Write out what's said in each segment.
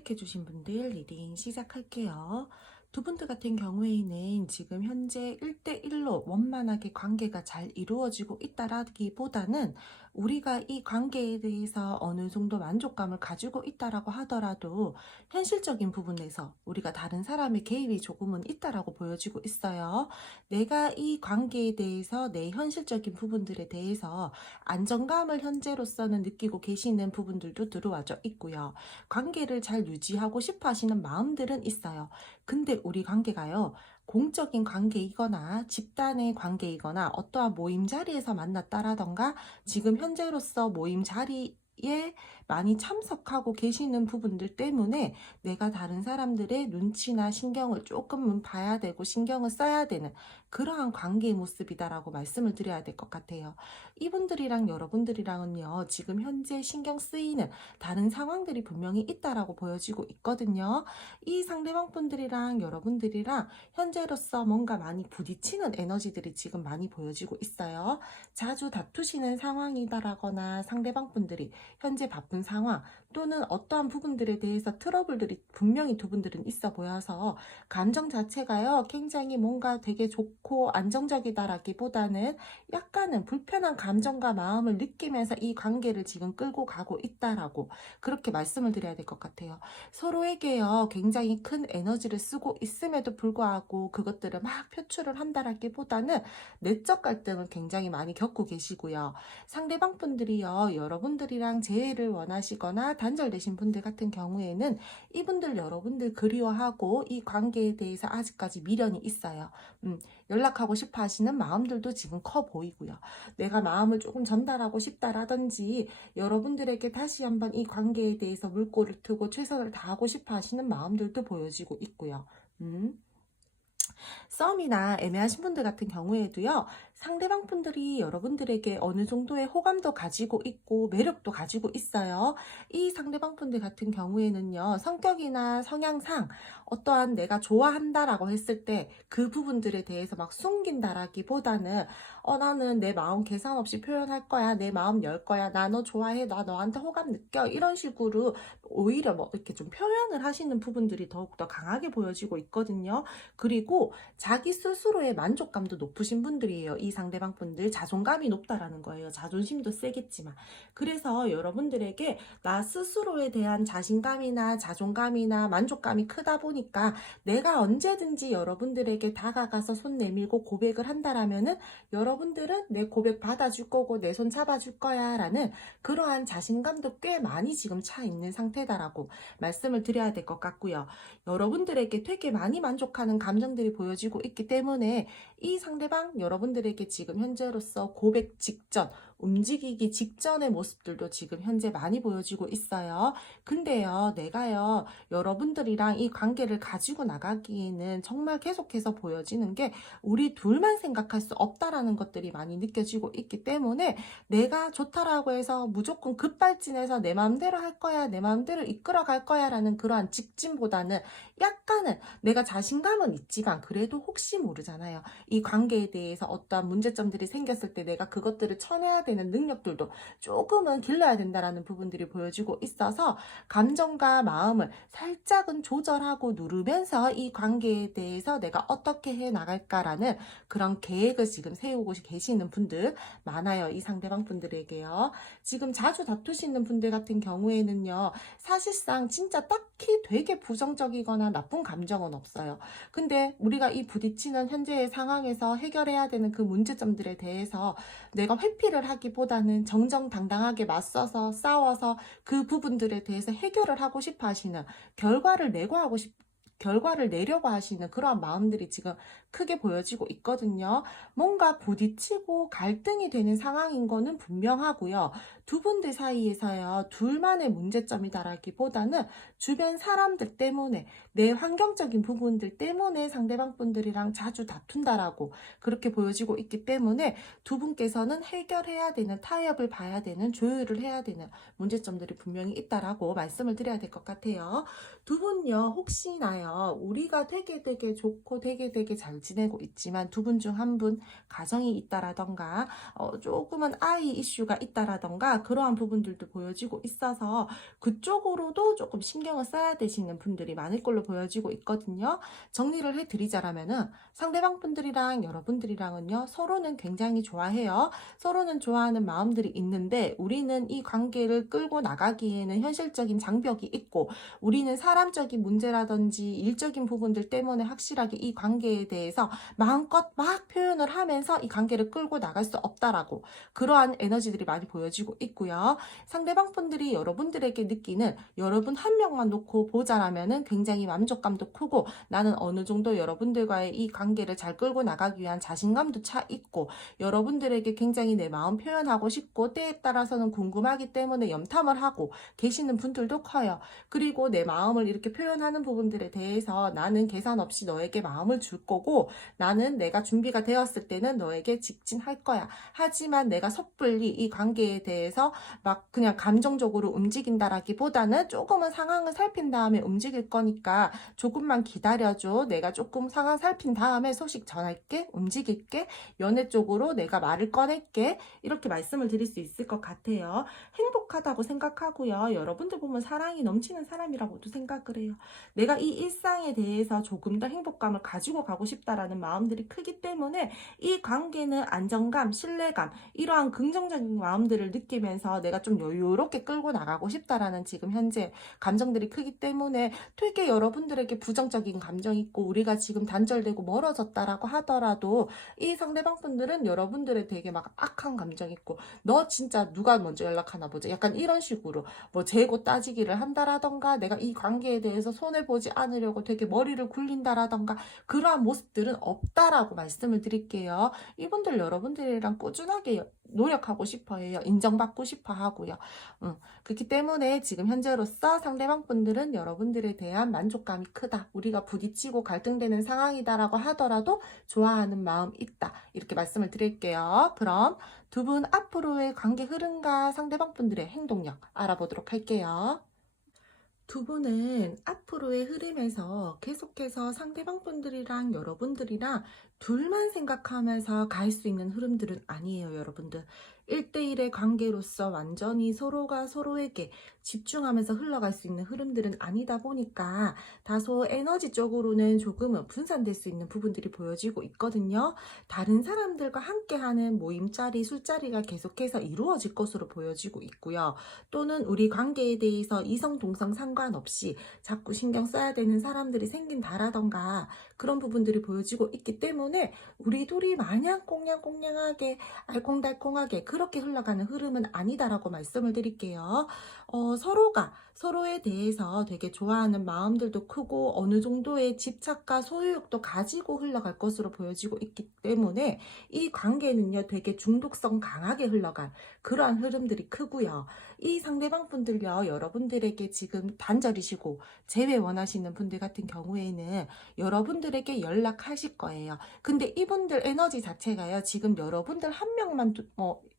선택해주신 분들 리딩 시작할게요. 두 분들 같은 경우에는 지금 현재 1대1로 원만하게 관계가 잘 이루어지고 있다라기보다는 우리가 이 관계에 대해서 어느 정도 만족감을 가지고 있다라고 하더라도 현실적인 부분에서 우리가 다른 사람의 개입이 조금은 있다라고 보여지고 있어요. 내가 이 관계에 대해서 내 현실적인 부분들에 대해서 안정감을 현재로서는 느끼고 계시는 부분들도 들어와져 있고요. 관계를 잘 유지하고 싶어 하시는 마음들은 있어요. 근데 우리 관계가요, 공적인 관계이거나 집단의 관계이거나 어떠한 모임 자리에서 만났다라던가 지금 현재로서 모임 자리에 많이 참석하고 계시는 부분들 때문에 내가 다른 사람들의 눈치나 신경을 조금은 봐야 되고 신경을 써야 되는 그러한 관계의 모습이다라고 말씀을 드려야 될 것 같아요. 이분들이랑 여러분들이랑은요, 지금 현재 신경 쓰이는 다른 상황들이 분명히 있다라고 보여지고 있거든요. 이 상대방 분들이랑 여러분들이랑 현재로서 뭔가 많이 부딪히는 에너지들이 지금 많이 보여지고 있어요. 자주 다투시는 상황이다라거나 상대방 분들이 현재 바쁜 상황 또는 어떠한 부분들에 대해서 트러블들이 분명히 두 분들은 있어 보여서 감정 자체가요, 굉장히 뭔가 되게 좋고 안정적이다라기보다는 약간은 불편한 감정과 마음을 느끼면서 이 관계를 지금 끌고 가고 있다라고 그렇게 말씀을 드려야 될 것 같아요. 서로에게요, 굉장히 큰 에너지를 쓰고 있음에도 불구하고 그것들을 막 표출을 한다라기보다는 내적 갈등을 굉장히 많이 겪고 계시고요. 상대방 분들이요, 여러분들이랑 재회를 원하시거나 단절되신 분들 같은 경우에는 이분들 여러분들 그리워하고 이 관계에 대해서 아직까지 미련이 있어요. 연락하고 싶어 하시는 마음들도 지금 커 보이고요. 내가 마음을 조금 전달하고 싶다라든지 여러분들에게 다시 한번 이 관계에 대해서 물꼬를 트고 최선을 다하고 싶어 하시는 마음들도 보여지고 있고요. 썸이나 애매하신 분들 같은 경우에도요, 상대방 분들이 여러분들에게 어느 정도의 호감도 가지고 있고 매력도 가지고 있어요. 이 상대방 분들 같은 경우에는요, 성격이나 성향상 어떠한 내가 좋아한다라고 했을 때 그 부분들에 대해서 막 숨긴다라기보다는 나는 내 마음 계산 없이 표현할 거야, 내 마음 열 거야, 나 너 좋아해, 나 너한테 호감 느껴, 이런 식으로 오히려 뭐 이렇게 좀 표현을 하시는 부분들이 더욱더 강하게 보여지고 있거든요. 그리고 자기 스스로의 만족감도 높으신 분들이에요. 이 상대방 분들 자존감이 높다라는 거예요. 자존심도 세겠지만. 그래서 여러분들에게 나 스스로에 대한 자신감이나 자존감이나 만족감이 크다 보니까 내가 언제든지 여러분들에게 다가가서 손 내밀고 고백을 한다라면은 여러분들은 내 고백 받아줄 거고 내 손 잡아줄 거야 라는 그러한 자신감도 꽤 많이 지금 차 있는 상태다라고 말씀을 드려야 될 것 같고요. 여러분들에게 되게 많이 만족하는 감정들이 보여지고 있기 때문에 이 상대방 여러분들에게 지금 현재로서 고백 직전, 움직이기 직전의 모습들도 지금 현재 많이 보여지고 있어요. 근데요, 내가요, 여러분들이랑 이 관계를 가지고 나가기에는 정말 계속해서 보여지는 게 우리 둘만 생각할 수 없다라는 것들이 많이 느껴지고 있기 때문에 내가 좋다라고 해서 무조건 급발진해서 내 마음대로 할 거야, 내 마음대로 이끌어 갈 거야 라는 그러한 직진보다는 약간은 내가 자신감은 있지만 그래도 혹시 모르잖아요. 이 관계에 대해서 어떠한 문제점들이 생겼을 때 내가 그것들을 쳐내야 되는 능력들도 조금은 길러야 된다라는 부분들이 보여지고 있어서 감정과 마음을 살짝은 조절하고 누르면서 이 관계에 대해서 내가 어떻게 해 나갈까라는 그런 계획을 지금 세우고 계시는 분들 많아요. 이 상대방 분들에게요. 지금 자주 다투시는 분들 같은 경우에는요, 사실상 진짜 딱히 되게 부정적이거나 나쁜 감정은 없어요. 근데 우리가 이 부딪히는 현재의 상황에서 해결해야 되는 그 문제점들에 대해서 내가 회피를 하기보다는 정정당당하게 맞서서 싸워서 그 부분들에 대해서 해결을 하고 싶어 하시는 결과를 내려고 하시는 그러한 마음들이 지금 크게 보여지고 있거든요. 뭔가 부딪히고 갈등이 되는 상황인 거는 분명하고요. 두 분들 사이에서요, 둘만의 문제점이다라기보다는 주변 사람들 때문에 내 환경적인 부분들 때문에 상대방 분들이랑 자주 다툰다라고 그렇게 보여지고 있기 때문에 두 분께서는 해결해야 되는, 타협을 봐야 되는, 조율을 해야 되는 문제점들이 분명히 있다라고 말씀을 드려야 될 것 같아요. 두 분요, 혹시나요, 있어요. 우리가 되게 좋고 되게 잘 지내고 있지만 두 분 중 한 분 가정이 있다라던가 조금은 아이 이슈가 있다라던가 그러한 부분들도 보여지고 있어서 그쪽으로도 조금 신경을 써야 되시는 분들이 많을 걸로 보여지고 있거든요. 정리를 해드리자라면은 상대방 분들이랑 여러분들이랑은요, 서로는 굉장히 좋아해요. 서로는 좋아하는 마음들이 있는데 우리는 이 관계를 끌고 나가기에는 현실적인 장벽이 있고, 우리는 사람적인 문제라든지 일적인 부분들 때문에 확실하게 이 관계에 대해서 마음껏 막 표현을 하면서 이 관계를 끌고 나갈 수 없다라고, 그러한 에너지들이 많이 보여지고 있고요. 상대방 분들이 여러분들에게 느끼는, 여러분 한 명만 놓고 보자라면은 굉장히 만족감도 크고, 나는 어느 정도 여러분들과의 이 관계를 잘 끌고 나가기 위한 자신감도 차 있고, 여러분들에게 굉장히 내 마음 표현하고 싶고 때에 따라서는 궁금하기 때문에 염탐을 하고 계시는 분들도 커요. 그리고 내 마음을 이렇게 표현하는 부분들에 대해서 나는 계산 없이 너에게 마음을 줄 거고, 나는 내가 준비가 되었을 때는 너에게 직진할 거야. 하지만 내가 섣불리 이 관계에 대해서 막 그냥 감정적으로 움직인다라기보다는 조금은 상황을 살핀 다음에 움직일 거니까 조금만 기다려줘. 내가 조금 상황 살핀 다음에 소식 전할게. 움직일게. 연애 쪽으로 내가 말을 꺼낼게. 이렇게 말씀을 드릴 수 있을 것 같아요. 행복하다고 생각하고요. 여러분들 보면 사랑이 넘치는 사람이라고도 생각을 해요. 내가 이 일상에 대해서 조금 더 행복감을 가지고 가고 싶다라는 마음들이 크기 때문에 이 관계는 안정감, 신뢰감, 이러한 긍정적인 마음들을 느끼면서 내가 좀 여유롭게 끌고 나가고 싶다라는 지금 현재 감정들이 크기 때문에 되게 여러분들에게 부정적인 감정이 있고 우리가 지금 단절되고 멀어졌다라고 하더라도 이 상대방 분들은 여러분들의 되게 막 악한 감정 있고, 너 진짜 누가 먼저 연락하나 보자, 약간 이런 식으로 뭐 재고 따지기를 한다라던가, 내가 이 관계에 대해서 손해보지 않으려고 되게 머리를 굴린다라던가, 그러한 모습들은 없다라고 말씀을 드릴게요. 이분들 여러분들이랑 꾸준하게 노력하고 싶어 해요. 인정받고 싶어 하고요. 그렇기 때문에 지금 현재로서 상대방 분들은 여러분들에 대한 만족감이 크다. 우리가 부딪히고 갈등되는 상황이다라고 하더라도 좋아하는 마음 있다. 이렇게 말씀을 드릴게요. 그럼 두 분 앞으로의 관계 흐름과 상대방 분들의 행동력 알아보도록 할게요. 두 분은 앞으로의 흐름에서 계속해서 상대방 분들이랑 여러분들이랑 둘만 생각하면서 갈 수 있는 흐름들은 아니에요, 여러분들. 1대1의 관계로서 완전히 서로가 서로에게 집중하면서 흘러갈 수 있는 흐름들은 아니다 보니까 다소 에너지 쪽으로는 조금은 분산될 수 있는 부분들이 보여지고 있거든요. 다른 사람들과 함께하는 모임자리, 술자리가 계속해서 이루어질 것으로 보여지고 있고요. 또는 우리 관계에 대해서 이성, 동성 상관없이 자꾸 신경 써야 되는 사람들이 생긴다라던가 그런 부분들이 보여지고 있기 때문에 우리 둘이 마냥 꽁냥꽁냥하게 알콩달콩하게 그렇게 흘러가는 흐름은 아니다라고 말씀을 드릴게요. 서로가 서로에 대해서 되게 좋아하는 마음들도 크고 어느 정도의 집착과 소유욕도 가지고 흘러갈 것으로 보여지고 있기 때문에 이 관계는요, 되게 중독성 강하게 흘러갈 그러한 흐름들이 크고요. 이 상대방 분들요, 여러분들에게 지금 단절이시고 재회 원하시는 분들 같은 경우에는 여러분들에게 연락하실 거예요. 근데 이분들 에너지 자체가요, 지금 여러분들 한 명만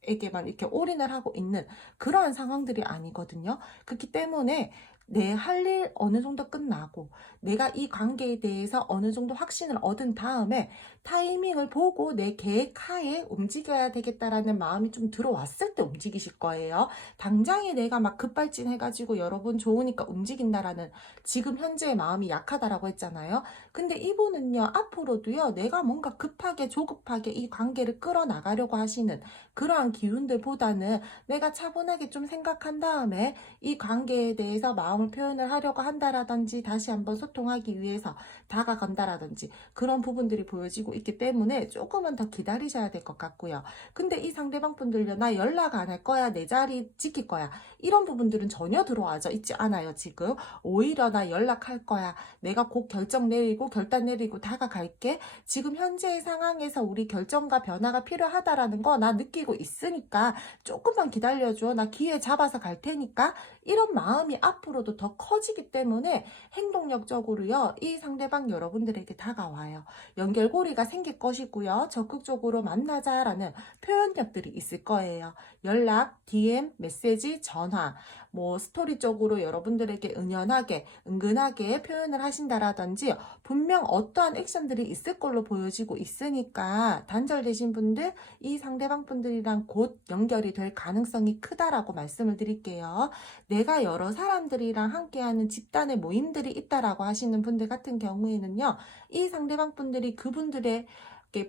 에게만 이렇게 올인을 하고 있는 그러한 상황들이 아니거든요. 그렇기 때문에 내 할 일 어느 정도 끝나고 내가 이 관계에 대해서 어느 정도 확신을 얻은 다음에 타이밍을 보고 내 계획하에 움직여야 되겠다라는 마음이 좀 들어왔을 때 움직이실 거예요. 당장에 내가 막 급발진해가지고 여러분 좋으니까 움직인다라는 지금 현재의 마음이 약하다라고 했잖아요. 근데 이분은요, 앞으로도요, 내가 뭔가 급하게 조급하게 이 관계를 끌어나가려고 하시는 그러한 기운들보다는 내가 차분하게 좀 생각한 다음에 이 관계에 대해서 마음을 표현을 하려고 한다라든지 다시 한번 소통하기 위해서 다가간다라든지 그런 부분들이 보여지고 있기 때문에 조금은 더 기다리셔야 될 것 같고요. 근데 이 상대방 분들요, 나 연락 안 할 거야, 내 자리 지킬 거야, 이런 부분들은 전혀 들어와져 있지 않아요. 지금 오히려 나 연락할 거야, 내가 곧 결정 내리고 결단 내리고 다가갈게, 지금 현재의 상황에서 우리 결정과 변화가 필요하다라는 거 나 느끼고 있으니까 조금만 기다려줘, 나 기회 잡아서 갈 테니까, 이런 마음이 앞으로도 더 커지기 때문에 행동력적으로요, 이 상대방 여러분들에게 다가와요. 연결고리가 생길 것이고요. 적극적으로 만나자라는 표현력들이 있을 거예요. 연락, DM, 메시지, 전화, 뭐 스토리적으로 여러분들에게 은연하게 은근하게 표현을 하신다라든지 분명 어떠한 액션들이 있을 걸로 보여지고 있으니까 단절되신 분들 이 상대방 분들이랑 곧 연결이 될 가능성이 크다라고 말씀을 드릴게요. 내가 여러 사람들이랑 함께하는 집단의 모임들이 있다라고 하시는 분들 같은 경우에는요. 이 상대방 분들이 그분들의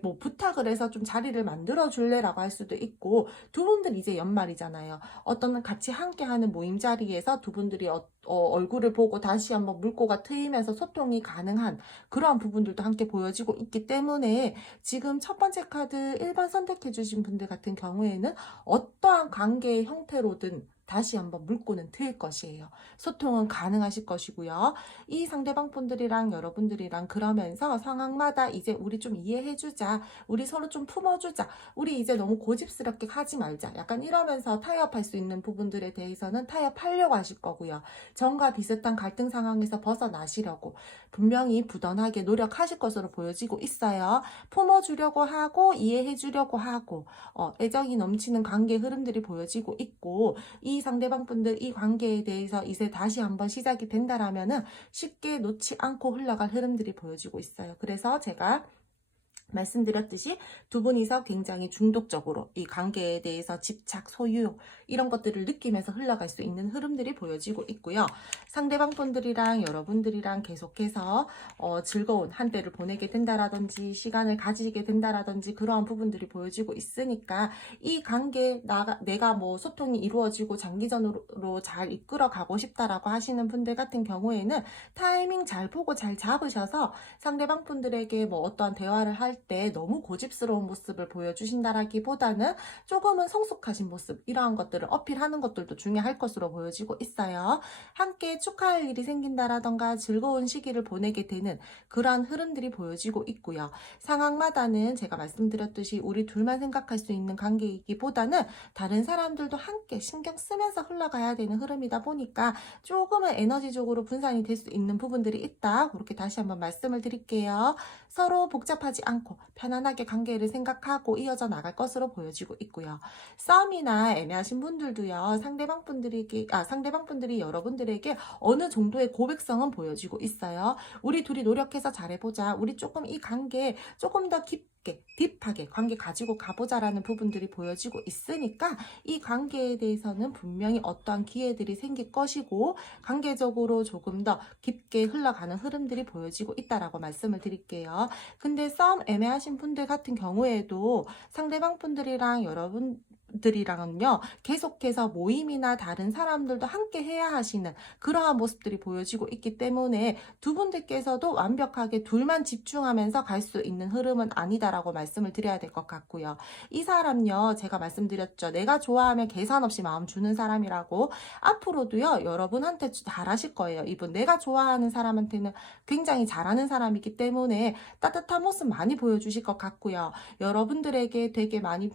뭐 부탁을 해서 좀 자리를 만들어 줄래라고 할 수도 있고, 두 분들 이제 연말이잖아요. 어떤 같이 함께하는 모임 자리에서 두 분들이 얼굴을 보고 다시 한번 물꼬가 트이면서 소통이 가능한 그러한 부분들도 함께 보여지고 있기 때문에 지금 첫 번째 카드 1번 선택해 주신 분들 같은 경우에는 어떠한 관계의 형태로든 다시 한번 물꼬는 트일 것이에요. 소통은 가능하실 것이고요. 이 상대방 분들이랑 여러분들이랑 그러면서 상황마다 이제 우리 좀 이해해주자. 우리 서로 좀 품어주자. 우리 이제 너무 고집스럽게 하지 말자. 약간 이러면서 타협할 수 있는 부분들에 대해서는 타협하려고 하실 거고요. 전과 비슷한 갈등 상황에서 벗어나시려고 분명히 부단하게 노력하실 것으로 보여지고 있어요. 품어주려고 하고 이해해주려고 하고 애정이 넘치는 관계 흐름들이 보여지고 있고, 이 상대방 분들 이 관계에 대해서 이제 다시 한번 시작이 된다라면은 쉽게 놓지 않고 흘러갈 흐름들이 보여지고 있어요. 그래서 제가 말씀드렸듯이 두 분이서 굉장히 중독적으로 이 관계에 대해서 집착, 소유 이런 것들을 느끼면서 흘러갈 수 있는 흐름들이 보여지고 있고요. 상대방 분들이랑 여러분들이랑 계속해서 즐거운 한때를 보내게 된다라든지 시간을 가지게 된다라든지 그러한 부분들이 보여지고 있으니까 이 관계 내가 뭐 소통이 이루어지고 장기전으로 잘 이끌어 가고 싶다라고 하시는 분들 같은 경우에는 타이밍 잘 보고 잘 잡으셔서 상대방 분들에게 뭐 어떠한 대화를 할 때 너무 고집스러운 모습을 보여주신다라기보다는 조금은 성숙하신 모습 이러한 것들을 어필하는 것들도 중요할 것으로 보여지고 있어요. 함께 축하할 일이 생긴다라던가 즐거운 시기를 보내게 되는 그러한 흐름들이 보여지고 있고요. 상황마다는 제가 말씀드렸듯이 우리 둘만 생각할 수 있는 관계이기보다는 다른 사람들도 함께 신경 쓰면서 흘러가야 되는 흐름이다 보니까 조금은 에너지적으로 분산이 될 수 있는 부분들이 있다. 그렇게 다시 한번 말씀을 드릴게요. 서로 복잡하지 않고 편안하게 관계를 생각하고 이어져 나갈 것으로 보여지고 있고요. 싸움이나 애매하신 분들도요. 상대방 분들이 여러분들에게 어느 정도의 고백성은 보여지고 있어요. 우리 둘이 노력해서 잘해보자. 우리 조금 이 관계 조금 더 깊게 딥하게 관계 가지고 가보자라는 부분들이 보여지고 있으니까 이 관계에 대해서는 분명히 어떠한 기회들이 생길 것이고 관계적으로 조금 더 깊게 흘러가는 흐름들이 보여지고 있다라고 말씀을 드릴게요. 근데 싸움 애매하신 분들 같은 경우에도 상대방 분들이랑 여러분들이랑은요 계속해서 모임이나 다른 사람들도 함께 해야 하시는 그러한 모습들이 보여지고 있기 때문에 두 분들께서도 완벽하게 둘만 집중하면서 갈 수 있는 흐름은 아니다라고 말씀을 드려야 될 것 같고요. 이 사람요 제가 말씀드렸죠. 내가 좋아하면 계산 없이 마음 주는 사람이라고. 앞으로도요 여러분한테 잘하실 거예요. 이분 내가 좋아하는 사람한테는 굉장히 잘하는 사람이기 때문에 따뜻한 모습 많이 보여주실 것 같고요. 여러분들에게 되게 많이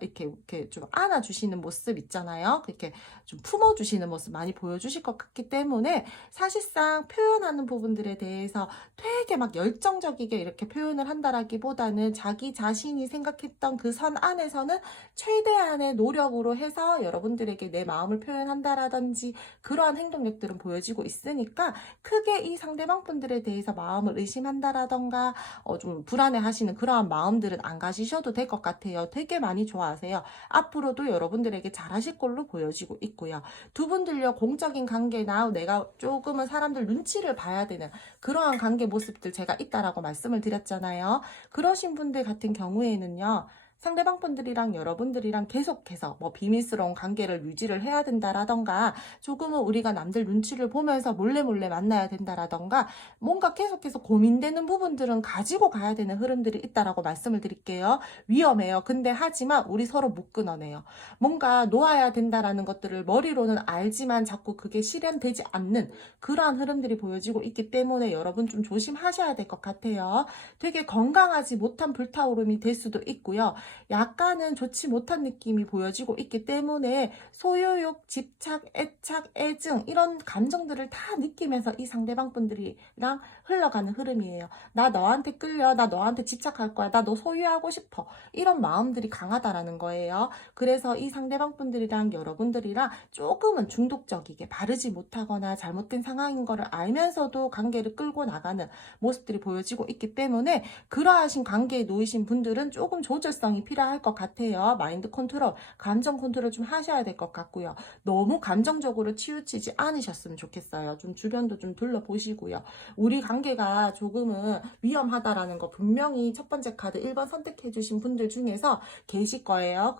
이렇게 좀 안아주시는 모습 있잖아요. 이렇게 좀 품어주시는 모습 많이 보여주실 것 같기 때문에 사실상 표현하는 부분들에 대해서 되게 막 열정적이게 이렇게 표현을 한다라기보다는 자기 자신이 생각했던 그 선 안에서는 최대한의 노력으로 해서 여러분들에게 내 마음을 표현한다라든지 그러한 행동력들은 보여지고 있으니까 크게 이 상대방 분들에 대해서 마음을 의심한다라던가 좀 불안해하시는 그러한 마음들은 안 가지셔도 될 것 같아요. 되게 많이 좋아하세요. 앞으로도 여러분들에게 잘하실 걸로 보여지고 있고요. 두 분들요 공적인 관계나 내가 조금은 사람들 눈치를 봐야 되는 그러한 관계 모습들 제가 있다라고 말씀을 드렸잖아요. 그러신 분들 같은 경우에는요. 상대방 분들이랑 여러분들이랑 계속해서 뭐 비밀스러운 관계를 유지를 해야 된다라던가 조금은 우리가 남들 눈치를 보면서 몰래 만나야 된다라던가 뭔가 계속해서 고민되는 부분들은 가지고 가야 되는 흐름들이 있다라고 말씀을 드릴게요. 위험해요. 근데 하지만 우리 서로 못 끊어내요. 뭔가 놓아야 된다라는 것들을 머리로는 알지만 자꾸 그게 실현되지 않는 그러한 흐름들이 보여지고 있기 때문에 여러분 좀 조심하셔야 될 것 같아요. 되게 건강하지 못한 불타오름이 될 수도 있고요. 약간은 좋지 못한 느낌이 보여지고 있기 때문에 소유욕, 집착, 애착, 애증 이런 감정들을 다 느끼면서 이 상대방 분들이랑 흘러가는 흐름이에요. 나 너한테 끌려, 나 너한테 집착할 거야, 나 너 소유하고 싶어, 이런 마음들이 강하다라는 거예요. 그래서 이 상대방 분들이랑 여러분들이랑 조금은 중독적이게 바르지 못하거나 잘못된 상황인 거를 알면서도 관계를 끌고 나가는 모습들이 보여지고 있기 때문에 그러하신 관계에 놓이신 분들은 조금 조절성이 필요할 것 같아요. 마인드 컨트롤, 감정 컨트롤 좀 하셔야 될 것 같고요. 너무 감정적으로 치우치지 않으셨으면 좋겠어요. 좀 주변도 좀 둘러보시고요. 우리 관계가 조금은 위험하다라는 거 분명히 첫 번째 카드 1번 선택해 주신 분들 중에서 계실 거예요.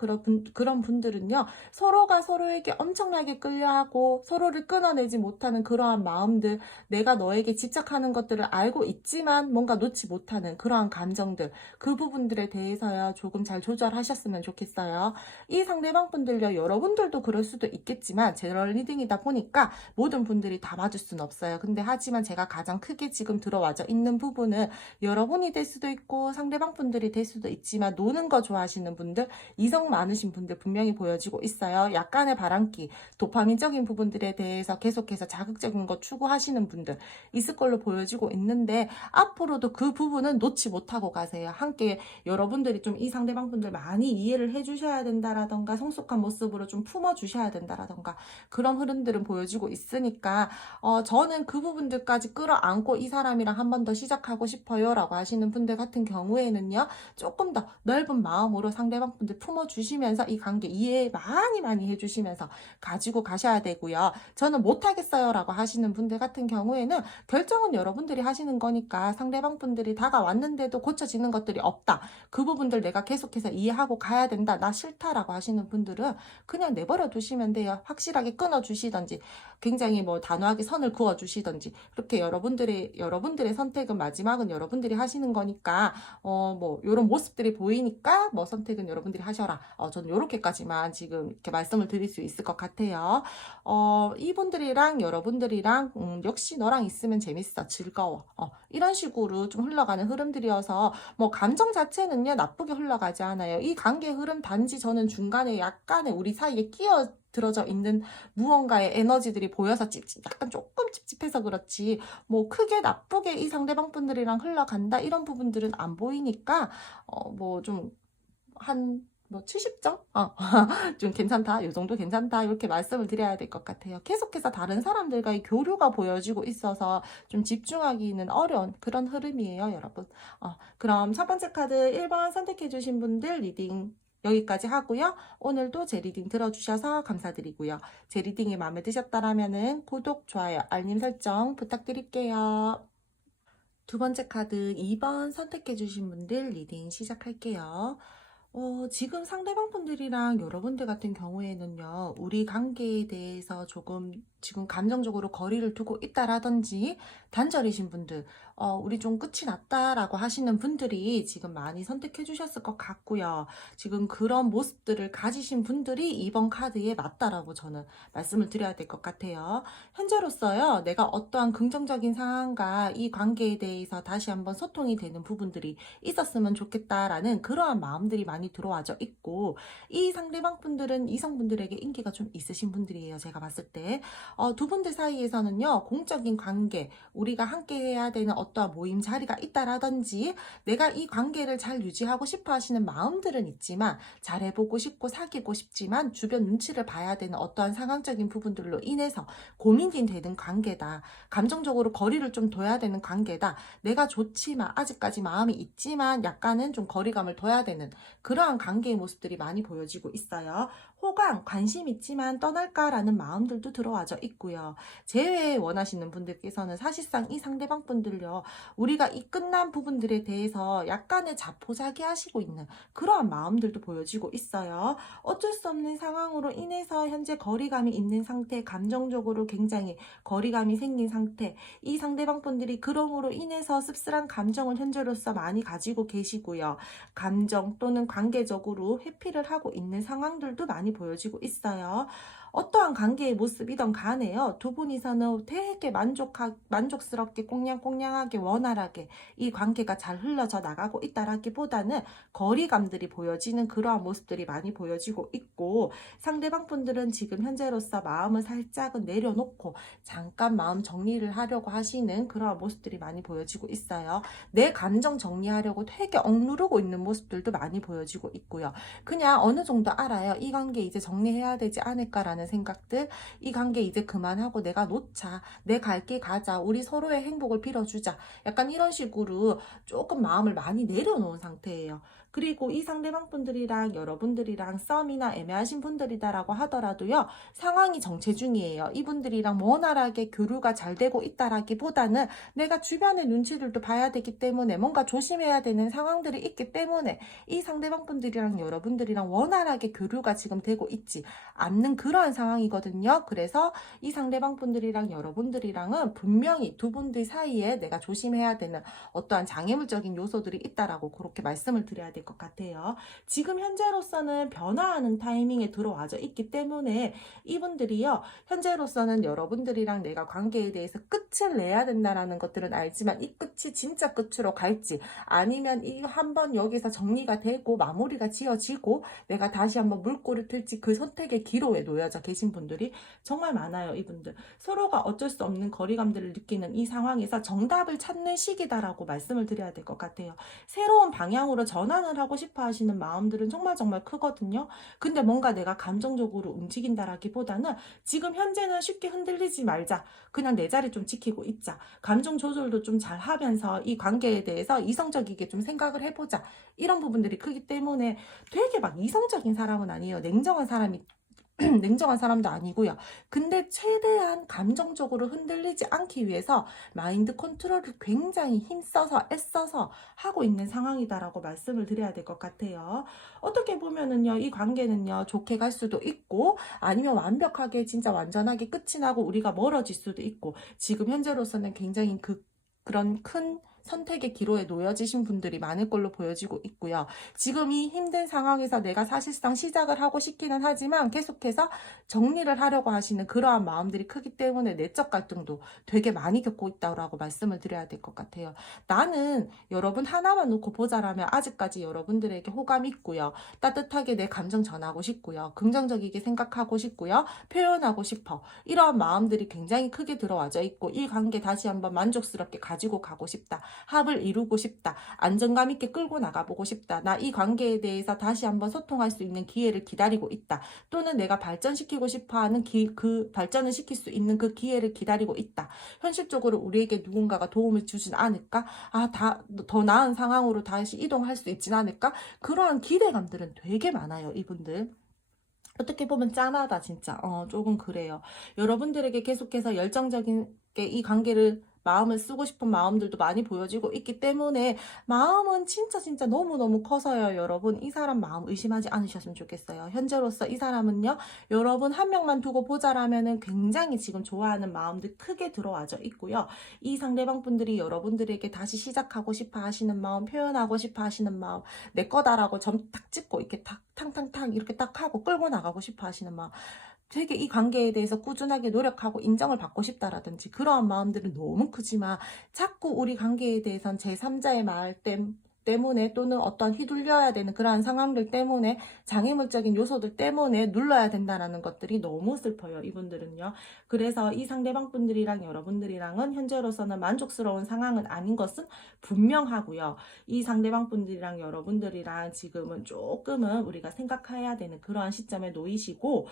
그런 분들은요, 서로가 서로에게 엄청나게 끌려하고 서로를 끊어내지 못하는 그러한 마음들, 내가 너에게 집착하는 것들을 알고 있지만 뭔가 놓지 못하는 그러한 감정들, 그 부분들에 대해서요 조금 잘 조절하셨으면 좋겠어요. 이 상대방 분들요, 여러분들도 그럴 수도 있겠지만 제너럴 리딩이다 보니까 모든 분들이 다 맞을 수는 없어요. 근데 하지만 제가 가장 크게 지금 들어와져 있는 부분은 여러분이 될 수도 있고 상대방 분들이 될 수도 있지만, 노는 거 좋아하시는 분들, 이성 많으신 분들 분명히 보여지고 있어요. 약간의 바람기, 도파민적인 부분들에 대해서 계속해서 자극적인 거 추구하시는 분들 있을 걸로 보여지고 있는데, 앞으로도 그 부분은 놓지 못하고 가세요. 함께 여러분들이 좀 이 상대방 분들 많이 이해를 해주셔야 된다라던가, 성숙한 모습으로 좀 품어주셔야 된다라던가, 그런 흐름들은 보여지고 있으니까 저는 그 부분들까지 끌어안고 이 사람이랑 한 번 더 시작하고 싶어요 라고 하시는 분들 같은 경우에는요, 조금 더 넓은 마음으로 상대방 분들 품어주시면서 이 관계 이해 많이 해주시면서 가지고 가셔야 되고요. 저는 못하겠어요 라고 하시는 분들 같은 경우에는 결정은 여러분들이 하시는 거니까, 상대방 분들이 다가왔는데도 고쳐지는 것들이 없다, 그 부분들 내가 계속해서 이해하고 가야 된다, 나 싫다라고 하시는 분들은 그냥 내버려 두시면 돼요. 확실하게 끊어 주시던지, 굉장히 뭐 단호하게 선을 그어 주시던지, 그렇게 여러분들의 선택은 마지막은 여러분들이 하시는 거니까, 뭐 요런 모습들이 보이니까 뭐 선택은 여러분들이 하셔라, 저는 요렇게까지만 지금 이렇게 말씀을 드릴 수 있을 것 같아요. 이분들이랑 여러분들이랑 역시 너랑 있으면 재밌어, 즐거워, 이런 식으로 좀 흘러가는 흐름들이어서, 뭐 감정 자체는요 나쁘게 흘러가지 않아요. 이 관계 흐름 단지 저는 중간에 약간의 우리 사이에 끼어 들어져 있는 무언가의 에너지들이 보여서 약간 조금 찝찝해서 그렇지, 뭐 크게 나쁘게 이 상대방 분들이랑 흘러간다 이런 부분들은 안 보이니까, 뭐 좀 한 뭐 70점? 좀 괜찮다, 이 정도 괜찮다, 이렇게 말씀을 드려야 될 것 같아요. 계속해서 다른 사람들과의 교류가 보여지고 있어서 좀 집중하기는 어려운 그런 흐름이에요, 여러분. 그럼 첫 번째 카드 1번 선택해 주신 분들 리딩 여기까지 하고요. 오늘도 제 리딩 들어주셔서 감사드리고요. 제 리딩이 마음에 드셨다라면은 구독, 좋아요, 알림 설정 부탁드릴게요. 두 번째 카드 2번 선택해 주신 분들 리딩 시작할게요. 지금 상대방 분들이랑 여러분들 같은 경우에는요, 우리 관계에 대해서 조금 지금 감정적으로 거리를 두고 있다라든지, 단절이신 분들, 우리 좀 끝이 났다라고 하시는 분들이 지금 많이 선택해 주셨을 것 같고요. 지금 그런 모습들을 가지신 분들이 이번 카드에 맞다라고 저는 말씀을 드려야 될 것 같아요. 현재로서요, 내가 어떠한 긍정적인 상황과 이 관계에 대해서 다시 한번 소통이 되는 부분들이 있었으면 좋겠다라는 그러한 마음들이 많이 들어와져 있고, 이 상대방 분들은 이성분들에게 인기가 좀 있으신 분들이에요. 제가 봤을 때 두 분들 사이에서는요, 공적인 관계, 우리가 함께 해야 되는 어떠한 모임 자리가 있다라든지, 내가 이 관계를 잘 유지하고 싶어 하시는 마음들은 있지만, 잘해보고 싶고 사귀고 싶지만 주변 눈치를 봐야 되는 어떠한 상황적인 부분들로 인해서 고민이 되는 관계다, 감정적으로 거리를 좀 둬야 되는 관계다, 내가 좋지만 아직까지 마음이 있지만 약간은 좀 거리감을 둬야 되는 그러한 관계의 모습들이 많이 보여지고 있어요. 호감, 관심 있지만 떠날까라는 마음들도 들어와져 있고요. 재회 원하시는 분들께서는 사실상 이 상대방 분들요, 우리가 이 끝난 부분들에 대해서 약간의 자포자기 하시고 있는 그러한 마음들도 보여지고 있어요. 어쩔 수 없는 상황으로 인해서 현재 거리감이 있는 상태, 감정적으로 굉장히 거리감이 생긴 상태, 이 상대방 분들이 그럼으로 인해서 씁쓸한 감정을 현재로서 많이 가지고 계시고요. 감정 또는 관계적으로 회피를 하고 있는 상황들도 많이 보여지고 있어요. 어떠한 관계의 모습이든 간에요. 두 분이서는 되게 만족스럽게 꽁냥꽁냥하게 원활하게 이 관계가 잘 흘러져 나가고 있다라기보다는 거리감들이 보여지는 그러한 모습들이 많이 보여지고 있고, 상대방 분들은 지금 현재로서 마음을 살짝은 내려놓고 잠깐 마음 정리를 하려고 하시는 그러한 모습들이 많이 보여지고 있어요. 내 감정 정리하려고 되게 억누르고 있는 모습들도 많이 보여지고 있고요. 그냥 어느 정도 알아요. 이 관계 이제 정리해야 되지 않을까라는 생각들, 이 관계 이제 그만하고 내가 놓자, 내 갈 길 가자, 우리 서로의 행복을 빌어주자, 약간 이런 식으로 조금 마음을 많이 내려놓은 상태예요. 그리고 이 상대방 분들이랑 여러분들이랑 썸이나 애매하신 분들이다라고 하더라도요, 상황이 정체 중이에요. 이분들이랑 원활하게 교류가 잘 되고 있다라기보다는 내가 주변의 눈치들도 봐야 되기 때문에 뭔가 조심해야 되는 상황들이 있기 때문에 이 상대방 분들이랑 여러분들이랑 원활하게 교류가 지금 되고 있지 않는 그러한 상황이거든요. 그래서 이 상대방 분들이랑 여러분들이랑은 분명히 두 분들 사이에 내가 조심해야 되는 어떠한 장애물적인 요소들이 있다라고 그렇게 말씀을 드려야 될 것 같아요. 지금 현재로서는 변화하는 타이밍에 들어와져 있기 때문에 이분들이요, 현재로서는 여러분들이랑 내가 관계에 대해서 끝을 내야 된다라는 것들은 알지만 이 끝이 진짜 끝으로 갈지, 아니면 이 한번 여기서 정리가 되고 마무리가 지어지고 내가 다시 한번 물꼬를 틀지, 그 선택의 기로에 놓여져 계신 분들이 정말 많아요. 이분들 서로가 어쩔 수 없는 거리감들을 느끼는 이 상황에서 정답을 찾는 시기다라고 말씀을 드려야 될 것 같아요. 새로운 방향으로 전환을 하고 싶어 하시는 마음들은 정말 정말 크거든요. 근데 뭔가 내가 감정적으로 움직인다라기보다는 지금 현재는 쉽게 흔들리지 말자, 그냥 내 자리 좀 지키고 있자, 감정 조절도 좀 잘 하면서 이 관계에 대해서 이성적이게 좀 생각을 해보자, 이런 부분들이 크기 때문에 되게 막 이성적인 사람은 아니에요. 냉정한 사람이 냉정한 사람도 아니고요. 근데 최대한 감정적으로 흔들리지 않기 위해서 마인드 컨트롤을 굉장히 힘써서 애써서 하고 있는 상황이다라고 말씀을 드려야 될 것 같아요. 어떻게 보면은요, 이 관계는요, 좋게 갈 수도 있고, 아니면 완벽하게 진짜 완전하게 끝이 나고 우리가 멀어질 수도 있고, 지금 현재로서는 굉장히 그런 큰 선택의 기로에 놓여지신 분들이 많을 걸로 보여지고 있고요. 지금 이 힘든 상황에서 내가 사실상 시작을 하고 싶기는 하지만 계속해서 정리를 하려고 하시는 그러한 마음들이 크기 때문에 내적 갈등도 되게 많이 겪고 있다고 말씀을 드려야 될 것 같아요. 나는 여러분 하나만 놓고 보자라면 아직까지 여러분들에게 호감이 있고요. 따뜻하게 내 감정 전하고 싶고요. 긍정적이게 생각하고 싶고요. 표현하고 싶어. 이러한 마음들이 굉장히 크게 들어와져 있고, 이 관계 다시 한번 만족스럽게 가지고 가고 싶다, 합을 이루고 싶다, 안정감 있게 끌고 나가보고 싶다, 나 이 관계에 대해서 다시 한번 소통할 수 있는 기회를 기다리고 있다, 또는 내가 발전시키고 싶어하는 그 발전을 시킬 수 있는 그 기회를 기다리고 있다, 현실적으로 우리에게 누군가가 도움을 주진 않을까, 더 나은 상황으로 다시 이동할 수 있진 않을까, 그러한 기대감들은 되게 많아요. 이분들 어떻게 보면 짠하다 진짜. 조금 그래요. 여러분들에게 계속해서 열정적인 게 이 관계를 마음을 쓰고 싶은 마음들도 많이 보여지고 있기 때문에 마음은 진짜 진짜 너무너무 커서요. 여러분 이 사람 마음 의심하지 않으셨으면 좋겠어요. 현재로서 이 사람은요, 여러분 한 명만 두고 보자라면은 굉장히 지금 좋아하는 마음들 크게 들어와져 있고요. 이 상대방 분들이 여러분들에게 다시 시작하고 싶어 하시는 마음, 표현하고 싶어 하시는 마음, 내 거다라고 점 딱 찍고 이렇게 탁 탕탕탕 이렇게 딱 하고 끌고 나가고 싶어 하시는 마음, 되게 이 관계에 대해서 꾸준하게 노력하고 인정을 받고 싶다라든지 그러한 마음들은 너무 크지만, 자꾸 우리 관계에 대해선 제3자의 말 때문에, 또는 어떤 휘둘려야 되는 그러한 상황들 때문에, 장애물적인 요소들 때문에 눌러야 된다는 것들이 너무 슬퍼요. 이분들은요. 그래서 이 상대방 분들이랑 여러분들이랑은 현재로서는 만족스러운 상황은 아닌 것은 분명하고요. 이 상대방 분들이랑 여러분들이랑 지금은 조금은 우리가 생각해야 되는 그러한 시점에 놓이시고,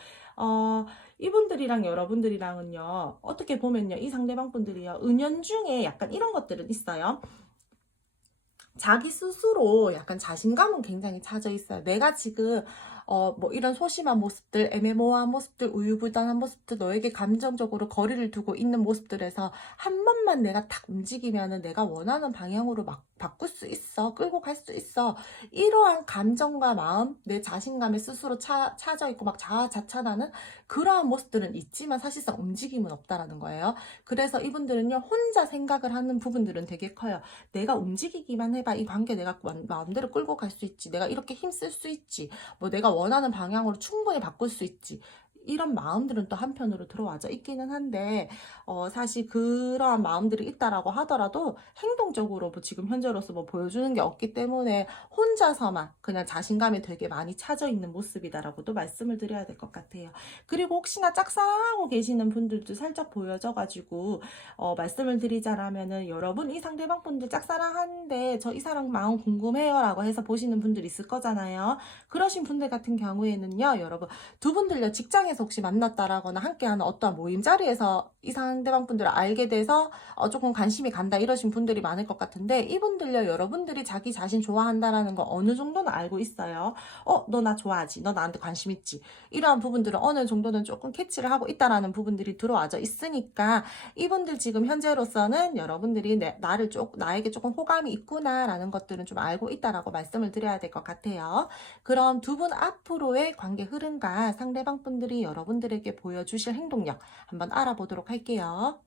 이분들이랑 여러분들이랑은요, 어떻게 보면요, 이 상대방 분들이요, 은연중에 약간 이런 것들은 있어요. 자기 스스로 약간 자신감은 굉장히 차져 있어요. 내가 지금 뭐 이런 소심한 모습들, 애매모호한 모습들, 우유부단한 모습들, 너에게 감정적으로 거리를 두고 있는 모습들에서 한 번만 내가 탁 움직이면은 내가 원하는 방향으로 막 바꿀 수 있어, 끌고 갈 수 있어, 이러한 감정과 마음, 내 자신감에 스스로 차져 있고 막 자아자찬하는 그러한 모습들은 있지만 사실상 움직임은 없다라는 거예요. 그래서 이분들은요, 혼자 생각을 하는 부분들은 되게 커요. 내가 움직이기만 해봐, 이 관계 내가 마음대로 끌고 갈 수 있지, 내가 이렇게 힘쓸 수 있지, 뭐 내가 원하는 방향으로 충분히 바꿀 수 있지, 이런 마음들은 또 한편으로 들어와져 있기는 한데, 사실 그러한 마음들이 있다라고 하더라도 행동적으로 뭐 지금 현재로서 뭐 보여주는 게 없기 때문에 혼자서만 그냥 자신감이 되게 많이 차져 있는 모습이다라고도 말씀을 드려야 될 것 같아요. 그리고 혹시나 짝사랑하고 계시는 분들도 살짝 보여져가지고, 말씀을 드리자라면은, 여러분 이 상대방 분들 짝사랑하는데 저 이 사람 마음 궁금해요라고 해서 보시는 분들 있을 거잖아요. 그러신 분들 같은 경우에는요, 여러분 두 분들요 직장에서 혹시 만났다라거나 함께하는 어떠한 모임 자리에서 이 상대방 분들을 알게 돼서 조금 관심이 간다 이러신 분들이 많을 것 같은데, 이분들요 여러분들이 자기 자신 좋아한다라는 거 어느 정도는 알고 있어요. 너 나 좋아하지, 너 나한테 관심 있지, 이러한 부분들은 어느 정도는 조금 캐치를 하고 있다라는 부분들이 들어와져 있으니까, 이분들 지금 현재로서는 여러분들이 나에게 조금 호감이 있구나라는 것들은 좀 알고 있다라고 말씀을 드려야 될 것 같아요. 그럼 두 분 앞으로의 관계 흐름과 상대방 분들이 여러분들에게 보여주실 행동력 한번 알아보도록 할게요.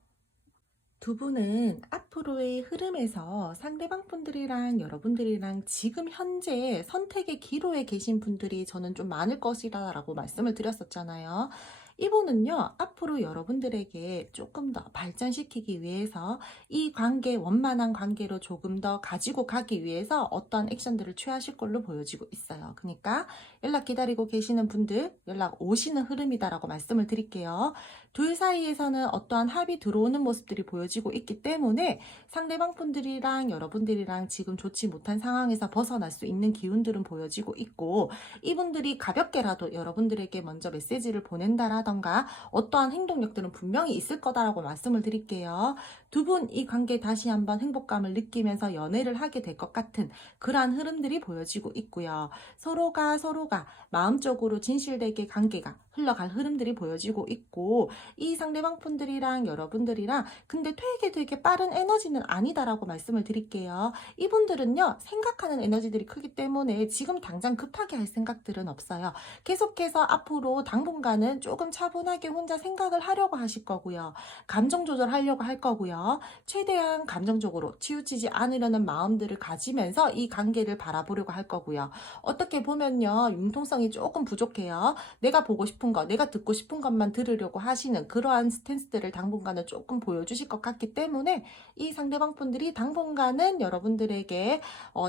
두 분은 앞으로의 흐름에서 상대방 분들이랑 여러분들이랑 지금 현재 선택의 기로에 계신 분들이 저는 좀 많을 것이라고 말씀을 드렸었잖아요. 이분은요, 앞으로 여러분들에게 조금 더 발전시키기 위해서 이 관계, 원만한 관계로 조금 더 가지고 가기 위해서 어떠한 액션들을 취하실 걸로 보여지고 있어요. 그러니까 연락 기다리고 계시는 분들, 연락 오시는 흐름이다라고 말씀을 드릴게요. 둘 사이에서는 어떠한 합이 들어오는 모습들이 보여지고 있기 때문에 상대방 분들이랑 여러분들이랑 지금 좋지 못한 상황에서 벗어날 수 있는 기운들은 보여지고 있고, 이분들이 가볍게라도 여러분들에게 먼저 메시지를 보낸다라던가 어떠한 행동력들은 분명히 있을 거다라고 말씀을 드릴게요. 두 분 이 관계 다시 한번 행복감을 느끼면서 연애를 하게 될 것 같은 그러한 흐름들이 보여지고 있고요. 서로가 마음적으로 진실되게 관계가 흘러갈 흐름들이 보여지고 있고, 이 상대방 분들이랑 여러분들이랑 근데 되게 빠른 에너지는 아니다라고 말씀을 드릴게요. 이분들은요 생각하는 에너지들이 크기 때문에 지금 당장 급하게 할 생각들은 없어요. 계속해서 앞으로 당분간은 조금 차분하게 혼자 생각을 하려고 하실 거고요. 감정 조절하려고 할 거고요. 최대한 감정적으로 치우치지 않으려는 마음들을 가지면서 이 관계를 바라보려고 할 거고요. 어떻게 보면요 융통성이 조금 부족해요. 내가 보고 싶은 거, 내가 듣고 싶은 것만 들으려고 하시는 그러한 스탠스들을 당분간은 조금 보여주실 것 같기 때문에, 이 상대방 분들이 당분간은 여러분들에게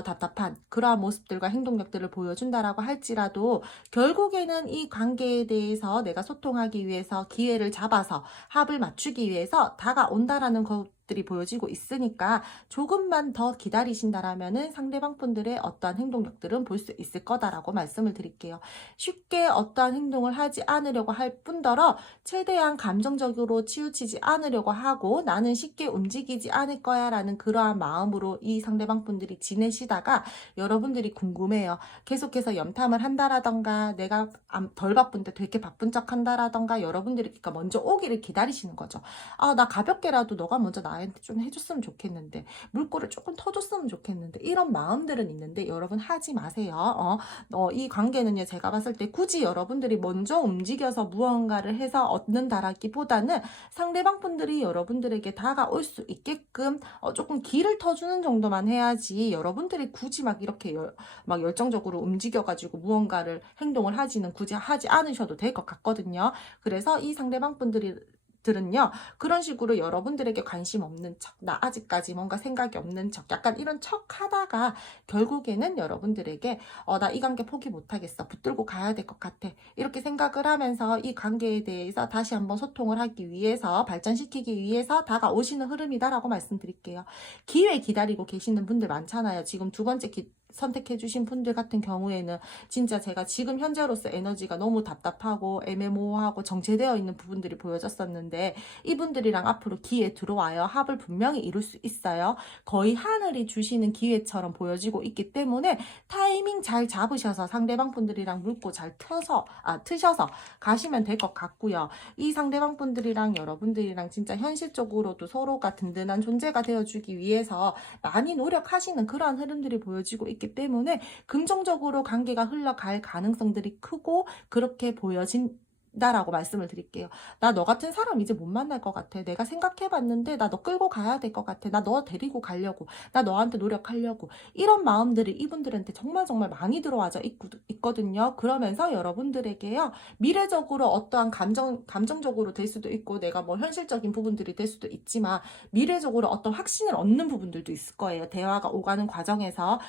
답답한 그러한 모습들과 행동력들을 보여준다라고 할지라도, 결국에는 이 관계에 대해서 내가 소통하기 위해서 기회를 잡아서 합을 맞추기 위해서 다가온다라는 것들이 보여지고 있으니까, 조금만 더 기다리신다라면은 상대방 분들의 어떠한 행동력들은 볼 수 있을 거다라고 말씀을 드릴게요. 쉽게 어떠한 행동을 하지 않으려고 할 뿐더러 최대한 감정적으로 치우치지 않으려고 하고, 나는 쉽게 움직이지 않을 거야 라는 그러한 마음으로 이 상대방 분들이 지내시다가, 여러분들이 궁금해요. 계속해서 염탐을 한다라던가 내가 덜 바쁜데 되게 바쁜 척 한다라던가, 여러분들이 그러니까 먼저 오기를 기다리시는 거죠. 나 가볍게라도 너가 먼저 나한테 좀 해줬으면 좋겠는데, 물꼬를 조금 터줬으면 좋겠는데, 이런 마음들은 있는데 여러분 하지 마세요. 이 관계는요 제가 봤을 때 굳이 여러분들이 먼저 움직여서 무언가를 해서 얻는다라기보다는 상대방 분들이 여러분들에게 다가올 수 있게끔 조금 길을 터주는 정도만 해야지, 여러분들이 굳이 막 이렇게 막 열정적으로 움직여가지고 무언가를 행동을 하지는 굳이 하지 않으셔도 될 것 같거든요. 그래서 이 상대방 분들이 들은요 그런 식으로 여러분들에게 관심 없는 척, 나 아직까지 뭔가 생각이 없는 척, 약간 이런 척 하다가 결국에는 여러분들에게 나 이 관계 포기 못하겠어, 붙들고 가야 될 것 같아, 이렇게 생각을 하면서 이 관계에 대해서 다시 한번 소통을 하기 위해서, 발전시키기 위해서 다가오시는 흐름이다라고 말씀드릴게요. 기회 기다리고 계시는 분들 많잖아요. 지금 두 번째 선택해 주신 분들 같은 경우에는 진짜 제가 지금 현재로서 에너지가 너무 답답하고 애매모호하고 정체되어 있는 부분들이 보여졌었는데, 이분들이랑 앞으로 기회 들어와요. 합을 분명히 이룰 수 있어요. 거의 하늘이 주시는 기회처럼 보여지고 있기 때문에 타이밍 잘 잡으셔서 상대방 분들이랑 물고 잘 트셔서 가시면 될 것 같고요. 이 상대방 분들이랑 여러분들이랑 진짜 현실적으로도 서로가 든든한 존재가 되어주기 위해서 많이 노력하시는 그러한 흐름들이 보여지고 있기 때문에 긍정적으로 관계가 흘러갈 가능성들이 크고, 그렇게 보여진 다라고 말씀을 드릴게요. 나 너 같은 사람 이제 못 만날 것 같아. 내가 생각해봤는데 나 너 끌고 가야 될 것 같아. 나 너 데리고 가려고. 나 너한테 노력하려고. 이런 마음들이 이분들한테 정말 정말 많이 들어와져 있거든요. 그러면서 여러분들에게요. 미래적으로 어떠한 감정적으로 될 수도 있고 내가 뭐 현실적인 부분들이 될 수도 있지만 미래적으로 어떤 확신을 얻는 부분들도 있을 거예요. 대화가 오가는 과정에서.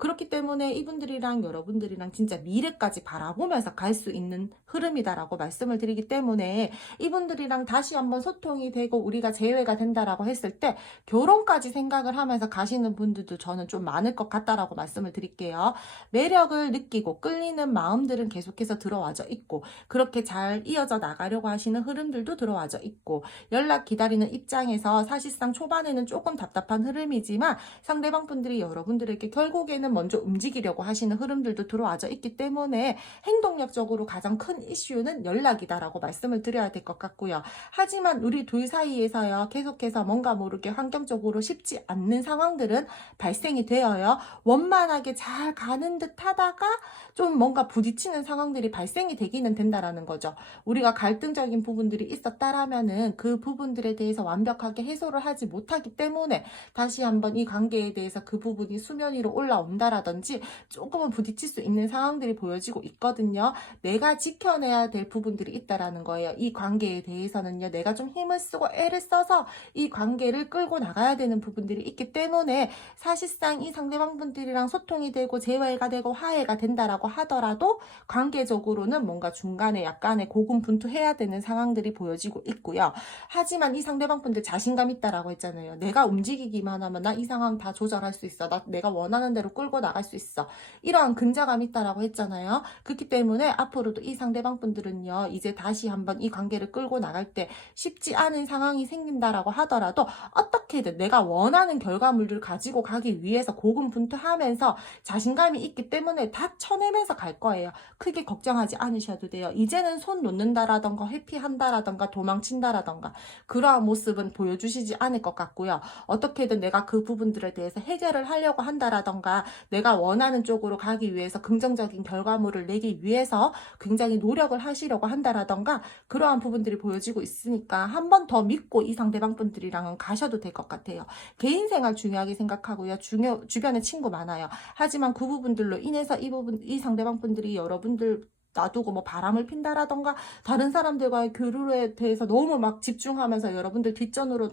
그렇기 때문에 이분들이랑 여러분들이랑 진짜 미래까지 바라보면서 갈 수 있는 흐름이다라고 말씀을 드리기 때문에 이분들이랑 다시 한번 소통이 되고 우리가 재회가 된다라고 했을 때 결혼까지 생각을 하면서 가시는 분들도 저는 좀 많을 것 같다라고 말씀을 드릴게요. 매력을 느끼고 끌리는 마음들은 계속해서 들어와져 있고 그렇게 잘 이어져 나가려고 하시는 흐름들도 들어와져 있고 연락 기다리는 입장에서 사실상 초반에는 조금 답답한 흐름이지만 상대방 분들이 여러분들에게 결국에는 먼저 움직이려고 하시는 흐름들도 들어와져 있기 때문에 행동력적으로 가장 큰 이슈는 연락이다라고 말씀을 드려야 될 것 같고요. 하지만 우리 둘 사이에서요. 계속해서 뭔가 모르게 환경적으로 쉽지 않는 상황들은 발생이 되어요. 원만하게 잘 가는 듯 하다가 좀 뭔가 부딪히는 상황들이 발생이 되기는 된다라는 거죠. 우리가 갈등적인 부분들이 있었다라면은 그 부분들에 대해서 완벽하게 해소를 하지 못하기 때문에 다시 한번 이 관계에 대해서 그 부분이 수면 위로 올라온다라든지 조금은 부딪힐 수 있는 상황들이 보여지고 있거든요. 내가 지켜내야 될 부분들이 있다라는 거예요. 이 관계에 대해서는요. 내가 좀 힘을 쓰고 애를 써서 이 관계를 끌고 나가야 되는 부분들이 있기 때문에 사실상 이 상대방 분들이랑 소통이 되고 재회가 되고 화해가 된다라고 하더라도 관계적으로는 뭔가 중간에 약간의 고군분투해야 되는 상황들이 보여지고 있고요. 하지만 이 상대방 분들 자신감 있다라고 했잖아요. 내가 움직이기만 하면 나 이 상황 다 조절할 수 있어. 내가 원하는 대로 끌고 나갈 수 있어. 이러한 근자감 있다라고 했잖아요. 그렇기 때문에 앞으로도 이 상대방 분들은요. 이제 다시 한번 이 관계를 끌고 나갈 때 쉽지 않은 상황이 생긴다라고 하더라도 어떻게든 내가 원하는 결과물을 가지고 가기 위해서 고군분투하면서 자신감이 있기 때문에 다 쳐내면서 갈 거예요. 크게 걱정하지 않으셔도 돼요. 이제는 손 놓는다라던가 회피한다라던가 도망친다라던가 그러한 모습은 보여주시지 않을 것 같고요. 어떻게든 내가 그 부분들에 대해서 해결을 하려고 한다라던가 내가 원하는 쪽으로 가기 위해서 긍정적인 결과물을 내기 위해서 굉장히 노력을 하시려고 한다라던가 그러한 부분들이 보여지고 있으니까 한 번 더 믿고 이 상대방 분들이랑은 가셔도 될 것 같아요. 개인 생활 중요하게 생각하고요. 주변에 친구 많아요. 하지만 그 부분들로 인해서 이 상대방 분들이 여러분들 놔두고 뭐 바람을 핀다라던가 다른 사람들과의 교류에 대해서 너무 막 집중하면서 여러분들 뒷전으로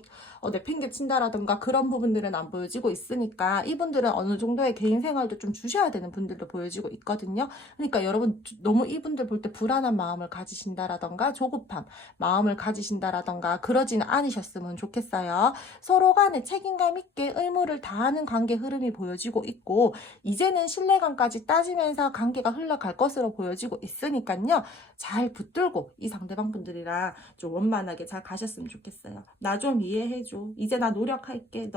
내팽개친다라던가 그런 부분들은 안 보여지고 있으니까 이분들은 어느 정도의 개인 생활도 좀 주셔야 되는 분들도 보여지고 있거든요. 그러니까 여러분 너무 이분들 볼 때 불안한 마음을 가지신다라던가 조급함 마음을 가지신다라던가 그러지는 않으셨으면 좋겠어요. 서로 간에 책임감 있게 의무를 다하는 관계 흐름이 보여지고 있고 이제는 신뢰감까지 따지면서 관계가 흘러갈 것으로 보여지고 있으니까요. 잘 붙들고 이 상대방 분들이랑 좀 원만하게 잘 가셨으면 좋겠어요. 나 좀 이해해줘. 이제 나 노력할게.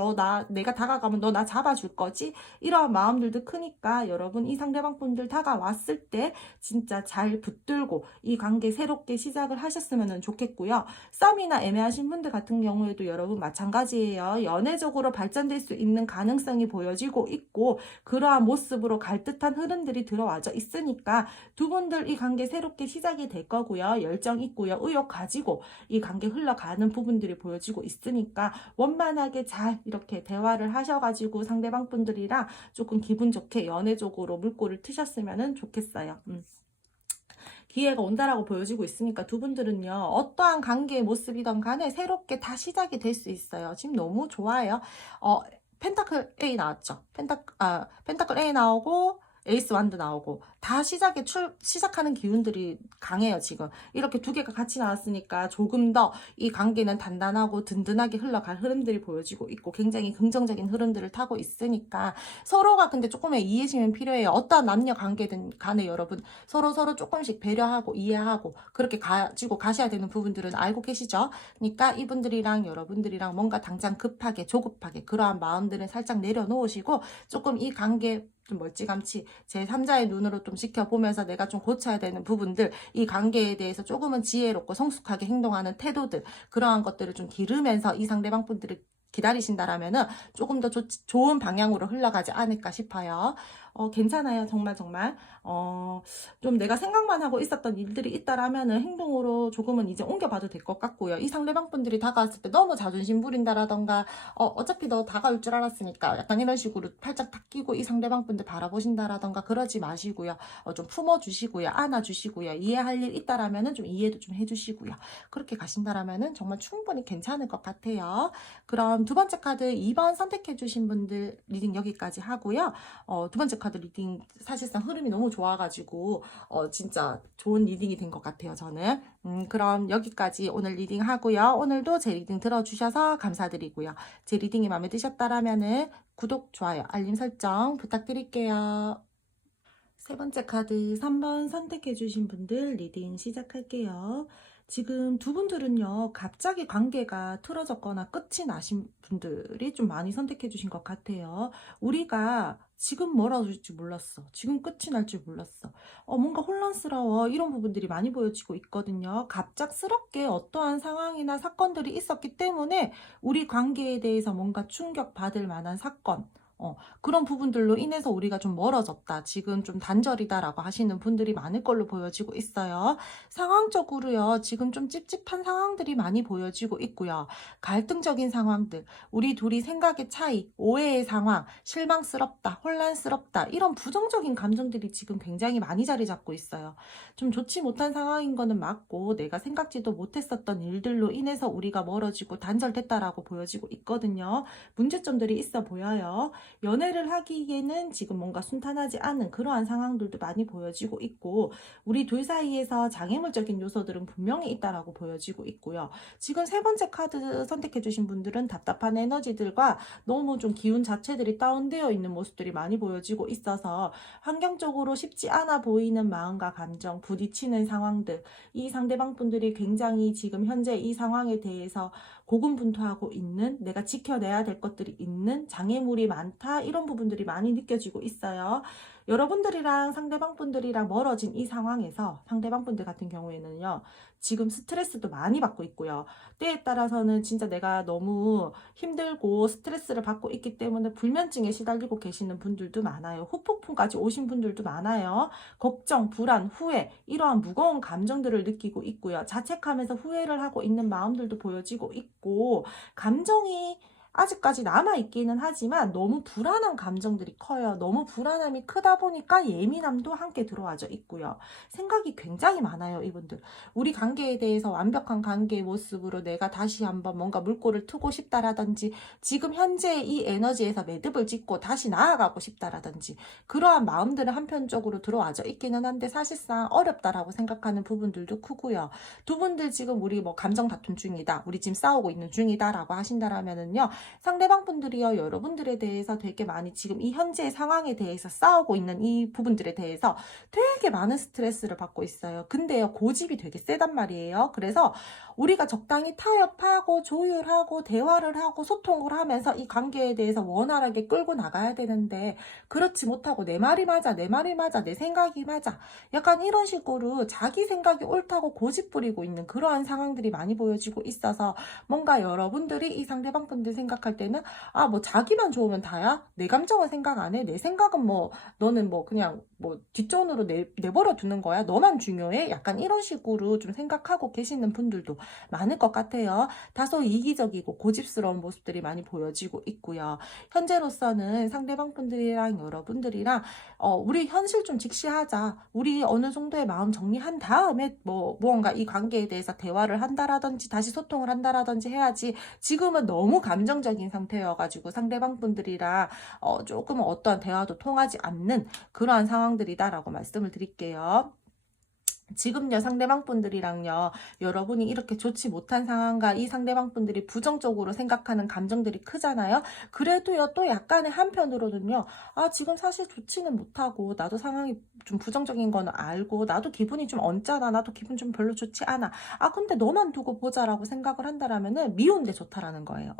내가 다가가면 너 나 잡아줄 거지? 이런 마음들도 크니까 여러분 이 상대방 분들 다가왔을 때 진짜 잘 붙들고 이 관계 새롭게 시작을 하셨으면 좋겠고요. 썸이나 애매하신 분들 같은 경우에도 여러분 마찬가지예요. 연애적으로 발전될 수 있는 가능성이 보여지고 있고 그러한 모습으로 갈 듯한 흐름들이 들어와져 있으니까 두 분들 이 관계 새롭게 시작이 될 거고요. 열정 있고요. 의욕 가지고 이 관계 흘러가는 부분들이 보여지고 있으니까 원만하게 잘 이렇게 대화를 하셔가지고 상대방 분들이랑 조금 기분 좋게 연애적으로 물꼬를 트셨으면 좋겠어요. 기회가 온다라고 보여지고 있으니까 두 분들은요. 어떠한 관계의 모습이든 간에 새롭게 다 시작이 될 수 있어요. 지금 너무 좋아요. 펜타클 A 나왔죠. 펜타클 A 나오고 에이스 완드 나오고 다 시작하는 기운들이 강해요. 지금 이렇게 두 개가 같이 나왔으니까 조금 더 이 관계는 단단하고 든든하게 흘러갈 흐름들이 보여지고 있고 굉장히 긍정적인 흐름들을 타고 있으니까 서로가 근데 조금의 이해심이 필요해요. 어떠한 남녀 관계든 간에 여러분 서로 조금씩 배려하고 이해하고 그렇게 가지고 가셔야 되는 부분들은 알고 계시죠? 그러니까 이분들이랑 여러분들이랑 뭔가 당장 급하게 조급하게 그러한 마음들은 살짝 내려놓으시고 조금 이 관계 좀 멀찌감치 제3자의 눈으로 좀 지켜보면서 내가 좀 고쳐야 되는 부분들 이 관계에 대해서 조금은 지혜롭고 성숙하게 행동하는 태도들 그러한 것들을 좀 기르면서 이 상대방 분들을 기다리신다라면은 조금 더 좋은 방향으로 흘러가지 않을까 싶어요. 괜찮아요. 정말 정말. 좀 내가 생각만 하고 있었던 일들이 있다라면은 행동으로 조금은 이제 옮겨봐도 될 것 같고요. 이 상대방 분들이 다가왔을 때 너무 자존심 부린다라던가 어차피 너 다가올 줄 알았으니까 약간 이런 식으로 팔짝 탁 끼고 이 상대방 분들 바라보신다라던가 그러지 마시고요. 좀 품어주시고요. 안아주시고요. 이해할 일 있다라면은 좀 이해도 좀 해주시고요. 그렇게 가신다라면은 정말 충분히 괜찮을 것 같아요. 그럼 두 번째 카드 2번 선택해주신 분들 리딩 여기까지 하고요. 두 번째 카드 리딩 사실상 흐름이 너무 좋아가지고 진짜 좋은 리딩이 된 것 같아요. 저는 그럼 여기까지 오늘 리딩 하고요. 오늘도 제 리딩 들어주셔서 감사드리고요. 제 리딩이 마음에 드셨다라면은 구독, 좋아요, 알림 설정 부탁드릴게요. 세 번째 카드 3번 선택해주신 분들 리딩 시작할게요. 지금 두 분들은요, 갑자기 관계가 틀어졌거나 끝이 나신 분들이 좀 많이 선택해주신 것 같아요. 우리가 지금 뭐라고 할지 몰랐어. 지금 끝이 날 줄 몰랐어. 뭔가 혼란스러워. 이런 부분들이 많이 보여지고 있거든요. 갑작스럽게 어떠한 상황이나 사건들이 있었기 때문에 우리 관계에 대해서 뭔가 충격받을 만한 사건, 그런 부분들로 인해서 우리가 좀 멀어졌다. 지금 좀 단절이다라고 하시는 분들이 많을 걸로 보여지고 있어요. 상황적으로요. 지금 좀 찝찝한 상황들이 많이 보여지고 있고요. 갈등적인 상황들, 우리 둘이 생각의 차이, 오해의 상황, 실망스럽다, 혼란스럽다 이런 부정적인 감정들이 지금 굉장히 많이 자리 잡고 있어요. 좀 좋지 못한 상황인 거는 맞고 내가 생각지도 못했었던 일들로 인해서 우리가 멀어지고 단절됐다라고 보여지고 있거든요. 문제점들이 있어 보여요. 연애를 하기에는 지금 뭔가 순탄하지 않은 그러한 상황들도 많이 보여지고 있고 우리 둘 사이에서 장애물적인 요소들은 분명히 있다라고 보여지고 있고요. 지금 세 번째 카드 선택해 주신 분들은 답답한 에너지들과 너무 좀 기운 자체들이 다운되어 있는 모습들이 많이 보여지고 있어서 환경적으로 쉽지 않아 보이는 마음과 감정, 부딪히는 상황들, 이 상대방 분들이 굉장히 지금 현재 이 상황에 대해서 고군분투하고 있는, 내가 지켜내야 될 것들이 있는, 장애물이 많다 이런 부분들이 많이 느껴지고 있어요. 여러분들이랑 상대방 분들이랑 멀어진 이 상황에서 상대방 분들 같은 경우에는요, 지금 스트레스도 많이 받고 있고요. 때에 따라서는 진짜 내가 너무 힘들고 스트레스를 받고 있기 때문에 불면증에 시달리고 계시는 분들도 많아요. 후폭풍까지 오신 분들도 많아요. 걱정, 불안, 후회 이러한 무거운 감정들을 느끼고 있고요. 자책하면서 후회를 하고 있는 마음들도 보여지고 있고 감정이 아직까지 남아있기는 하지만 너무 불안한 감정들이 커요. 너무 불안함이 크다 보니까 예민함도 함께 들어와져 있고요. 생각이 굉장히 많아요, 이분들. 우리 관계에 대해서 완벽한 관계의 모습으로 내가 다시 한번 뭔가 물꼬를 트고 싶다라든지 지금 현재 이 에너지에서 매듭을 짓고 다시 나아가고 싶다라든지 그러한 마음들은 한편적으로 들어와져 있기는 한데 사실상 어렵다라고 생각하는 부분들도 크고요. 두 분들 지금 우리 뭐 감정 다툼 중이다. 우리 지금 싸우고 있는 중이다라고 하신다라면은요. 상대방 분들이요, 여러분들에 대해서 되게 많이 지금 이 현재의 상황에 대해서 싸우고 있는 이 부분들에 대해서 되게 많은 스트레스를 받고 있어요. 근데요, 고집이 되게 세단 말이에요. 그래서 우리가 적당히 타협하고 조율하고 대화를 하고 소통을 하면서 이 관계에 대해서 원활하게 끌고 나가야 되는데 그렇지 못하고 내 말이 맞아, 내 말이 맞아, 내 생각이 맞아. 약간 이런 식으로 자기 생각이 옳다고 고집 부리고 있는 그러한 상황들이 많이 보여지고 있어서 뭔가 여러분들이 이 상대방 분들 생각할 때는 뭐 자기만 좋으면 다야? 내 감정은 생각 안 해? 내 생각은 뭐 너는 뭐 그냥 뭐 뒷전으로 내버려 두는 거야? 너만 중요해? 약간 이런 식으로 좀 생각하고 계시는 분들도 많을 것 같아요. 다소 이기적이고 고집스러운 모습들이 많이 보여지고 있고요. 현재로서는 상대방 분들이랑 여러분들이랑 우리 현실 좀 직시하자. 우리 어느 정도의 마음 정리한 다음에 뭐 무언가 이 관계에 대해서 대화를 한다라든지 다시 소통을 한다라든지 해야지 지금은 너무 감정적인 상태여가지고 상대방 분들이랑 조금 어떠한 대화도 통하지 않는 그러한 상황들이다라고 말씀을 드릴게요. 지금요, 상대방 분들이랑요, 여러분이 이렇게 좋지 못한 상황과 이 상대방 분들이 부정적으로 생각하는 감정들이 크잖아요. 그래도요, 또 약간의 한편으로는요, 지금 사실 좋지는 못하고, 나도 상황이 좀 부정적인 거는 알고, 나도 기분이 좀 언짢아, 나도 기분 좀 별로 좋지 않아. 근데 너만 두고 보자라고 생각을 한다라면은 미운데 좋다라는 거예요.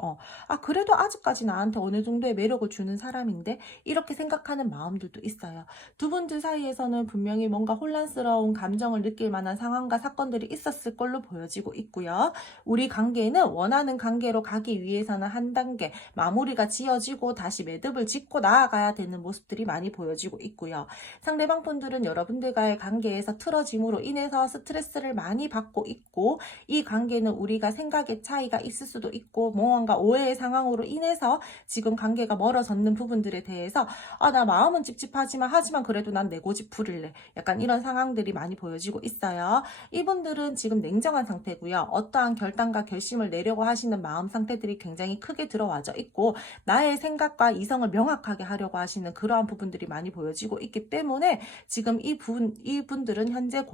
그래도 아직까지 나한테 어느 정도의 매력을 주는 사람인데, 이렇게 생각하는 마음들도 있어요. 두 분들 사이에서는 분명히 뭔가 혼란스러운 감정을 감정을 느낄 만한 상황과 사건들이 있었을 걸로 보여지고 있고요. 우리 관계는 원하는 관계로 가기 위해서는 한 단계 마무리가 지어지고 다시 매듭을 짓고 나아가야 되는 모습들이 많이 보여지고 있고요. 상대방 분들은 여러분들과의 관계에서 틀어짐으로 인해서 스트레스를 많이 받고 있고, 이 관계는 우리가 생각의 차이가 있을 수도 있고 뭔가 오해의 상황으로 인해서 지금 관계가 멀어졌는 부분들에 대해서 나 마음은 찝찝하지만 하지만 그래도 난 내 고집 부릴래, 약간 이런 상황들이 많이 보여지고 있어요. 이분들은 지금 냉정한 상태고요. 어떠한 결단과 결심을 내려고 하시는 마음 상태들이 굉장히 크게 들어와져 있고, 나의 생각과 이성을 명확하게 하려고 하시는 그러한 부분들이 많이 보여지고 있기 때문에 지금 이분들은 현재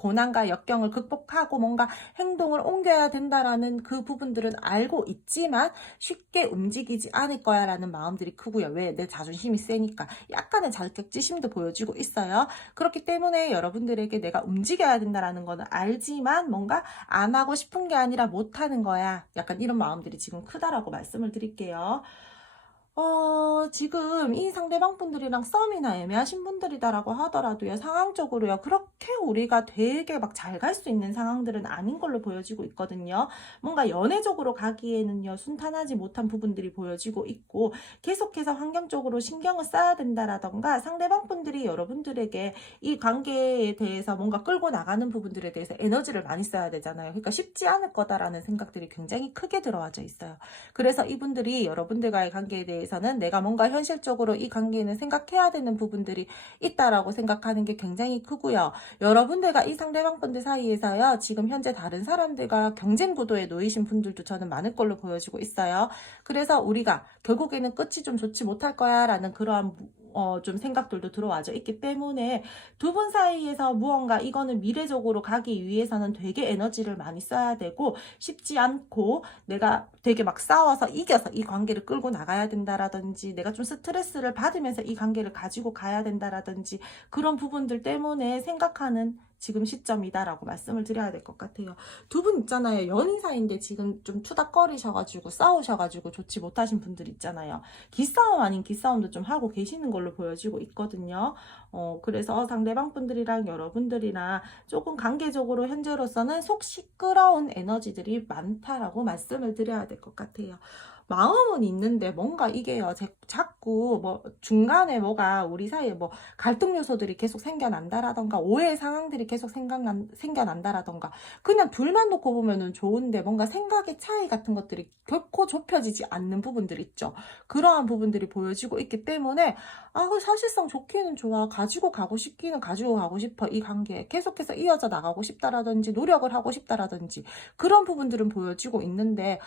고난과 역경을 극복하고 뭔가 행동을 옮겨야 된다라는 그 부분들은 알고 있지만 쉽게 움직이지 않을 거야 라는 마음들이 크고요. 왜? 내 자존심이 세니까. 약간의 자격지심도 보여지고 있어요. 그렇기 때문에 여러분들에게 내가 움직여야 된다라는 거는 알지만 뭔가 안 하고 싶은 게 아니라 못 하는 거야, 약간 이런 마음들이 지금 크다라고 말씀을 드릴게요. 지금 이 상대방 분들이랑 썸이나 애매하신 분들이다라고 하더라도요, 상황적으로요, 그렇게 우리가 되게 막 잘 갈 수 있는 상황들은 아닌 걸로 보여지고 있거든요. 뭔가 연애적으로 가기에는요, 순탄하지 못한 부분들이 보여지고 있고, 계속해서 환경적으로 신경을 써야 된다라던가, 상대방 분들이 여러분들에게 이 관계에 대해서 뭔가 끌고 나가는 부분들에 대해서 에너지를 많이 써야 되잖아요. 그러니까 쉽지 않을 거다라는 생각들이 굉장히 크게 들어와져 있어요. 그래서 이분들이 여러분들과의 관계에 대해서는 내가 뭔가 현실적으로 이 관계에는 생각해야 되는 부분들이 있다라고 생각하는 게 굉장히 크고요. 여러분들과 이 상대방 분들 사이에서요, 지금 현재 다른 사람들과 경쟁 구도에 놓이신 분들도 저는 많을 걸로 보여지고 있어요. 그래서 우리가 결국에는 끝이 좀 좋지 못할 거야 라는 그러한 좀 생각들도 들어와져 있기 때문에 두 분 사이에서 무언가 이거는 미래적으로 가기 위해서는 되게 에너지를 많이 써야 되고, 쉽지 않고 내가 되게 막 싸워서 이겨서 이 관계를 끌고 나가야 된다라든지, 내가 좀 스트레스를 받으면서 이 관계를 가지고 가야 된다라든지, 그런 부분들 때문에 생각하는 지금 시점이다라고 말씀을 드려야 될 것 같아요. 두 분 있잖아요. 연인 사이인데 지금 좀 투닥거리셔가지고 싸우셔가지고 좋지 못하신 분들 있잖아요. 기싸움 아닌 기싸움도 좀 하고 계시는 걸로 보여지고 있거든요. 그래서 상대방 분들이랑 여러분들이랑 조금 관계적으로 현재로서는 속 시끄러운 에너지들이 많다라고 말씀을 드려야 될 것 같아요. 마음은 있는데 뭔가 이게요, 자꾸 뭐 중간에 뭐가 우리 사이에 뭐 갈등 요소들이 계속 생겨난다라던가, 오해의 상황들이 계속 생겨난다라던가, 그냥 둘만 놓고 보면은 좋은데 뭔가 생각의 차이 같은 것들이 결코 좁혀지지 않는 부분들 있죠. 그러한 부분들이 보여지고 있기 때문에 사실상 좋기는 좋아, 가지고 가고 싶기는 가지고 가고 싶어, 이 관계 계속해서 이어져 나가고 싶다라든지 노력을 하고 싶다라든지, 그런 부분들은 보여지고 있는데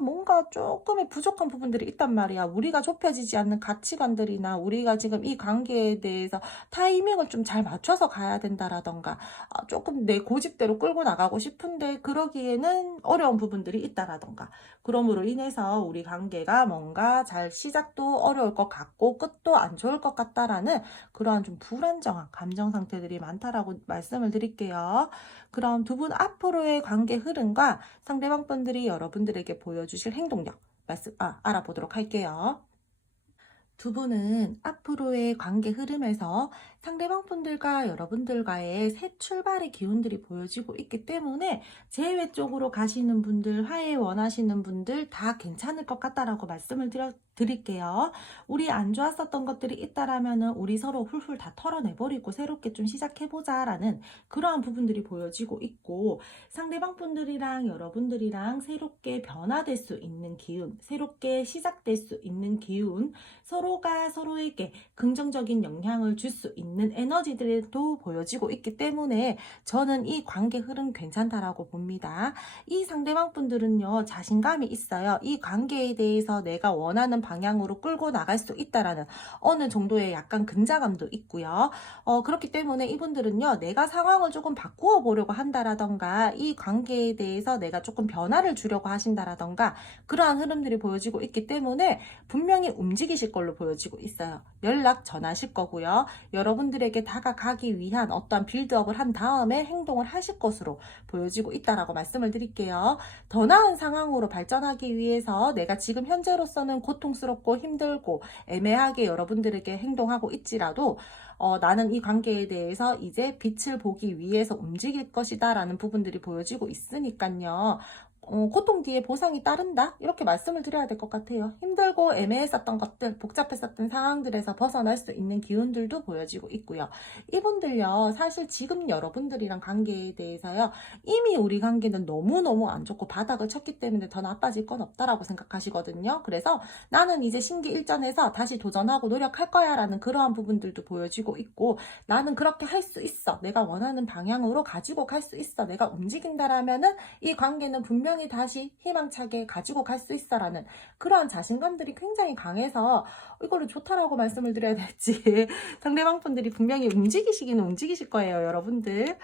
뭔가 조금의 부족한 부분들이 있단 말이야. 우리가 좁혀지지 않는 가치관들이나 우리가 지금 이 관계에 대해서 타이밍을 좀 잘 맞춰서 가야 된다라던가, 조금 내 고집대로 끌고 나가고 싶은데 그러기에는 어려운 부분들이 있다라던가, 그러므로 인해서 우리 관계가 뭔가 잘 시작도 어려울 것 같고 끝도 안 좋을 것 같다라는 그러한 좀 불안정한 감정 상태들이 많다라고 말씀을 드릴게요. 그럼 두 분 앞으로의 관계 흐름과 상대방 분들이 여러분들에게 보여주실 행동력 알아보도록 할게요. 두 분은 앞으로의 관계 흐름에서 상대방 분들과 여러분들과의 새 출발의 기운들이 보여지고 있기 때문에 재회 쪽으로 가시는 분들, 화해 원하시는 분들 다 괜찮을 것 같다라고 말씀을 드릴게요. 우리 안 좋았었던 것들이 있다라면은 우리 서로 훌훌 다 털어내버리고 새롭게 좀 시작해보자라는 그러한 부분들이 보여지고 있고, 상대방 분들이랑 여러분들이랑 새롭게 변화될 수 있는 기운, 새롭게 시작될 수 있는 기운, 서로가 서로에게 긍정적인 영향을 줄 수 있는 에너지들도 보여지고 있기 때문에 저는 이 관계 흐름 괜찮다라고 봅니다. 이 상대방 분들은요, 자신감이 있어요. 이 관계에 대해서 내가 원하는 방향으로 끌고 나갈 수 있다라는 어느 정도의 약간 근자감도 있고요. 그렇기 때문에 이분들은요, 내가 상황을 조금 바꾸어 보려고 한다라던가, 이 관계에 대해서 내가 조금 변화를 주려고 하신다라던가, 그러한 흐름들이 보여지고 있기 때문에 분명히 움직이실 걸로 보여지고 있어요. 연락 전하실 거고요. 여러분들에게 다가가기 위한 어떠한 빌드업을 한 다음에 행동을 하실 것으로 보여지고 있다라고 말씀을 드릴게요. 더 나은 상황으로 발전하기 위해서 내가 지금 현재로서는 고통스럽고 힘들고 애매하게 여러분들에게 행동하고 있지라도 나는 이 관계에 대해서 이제 빛을 보기 위해서 움직일 것이다 라는 부분들이 보여지고 있으니까요. 고통 뒤에 보상이 따른다? 이렇게 말씀을 드려야 될 것 같아요. 힘들고 애매했었던 것들, 복잡했었던 상황들에서 벗어날 수 있는 기운들도 보여지고 있고요. 이분들요, 사실 지금 여러분들이랑 관계에 대해서요, 이미 우리 관계는 너무너무 안 좋고 바닥을 쳤기 때문에 더 나빠질 건 없다라고 생각하시거든요. 그래서 나는 이제 심기일전해서 다시 도전하고 노력할 거야 라는 그러한 부분들도 보여지고 있고, 나는 그렇게 할 수 있어. 내가 원하는 방향으로 가지고 갈 수 있어. 내가 움직인다라면은 이 관계는 분명히 다시 희망차게 가지고 갈 수 있어 라는 그러한 자신감들이 굉장히 강해서 이거를 좋다라고 말씀을 드려야 될지 상대방 분들이 분명히 움직이시기는 움직이실 거예요, 여러분들.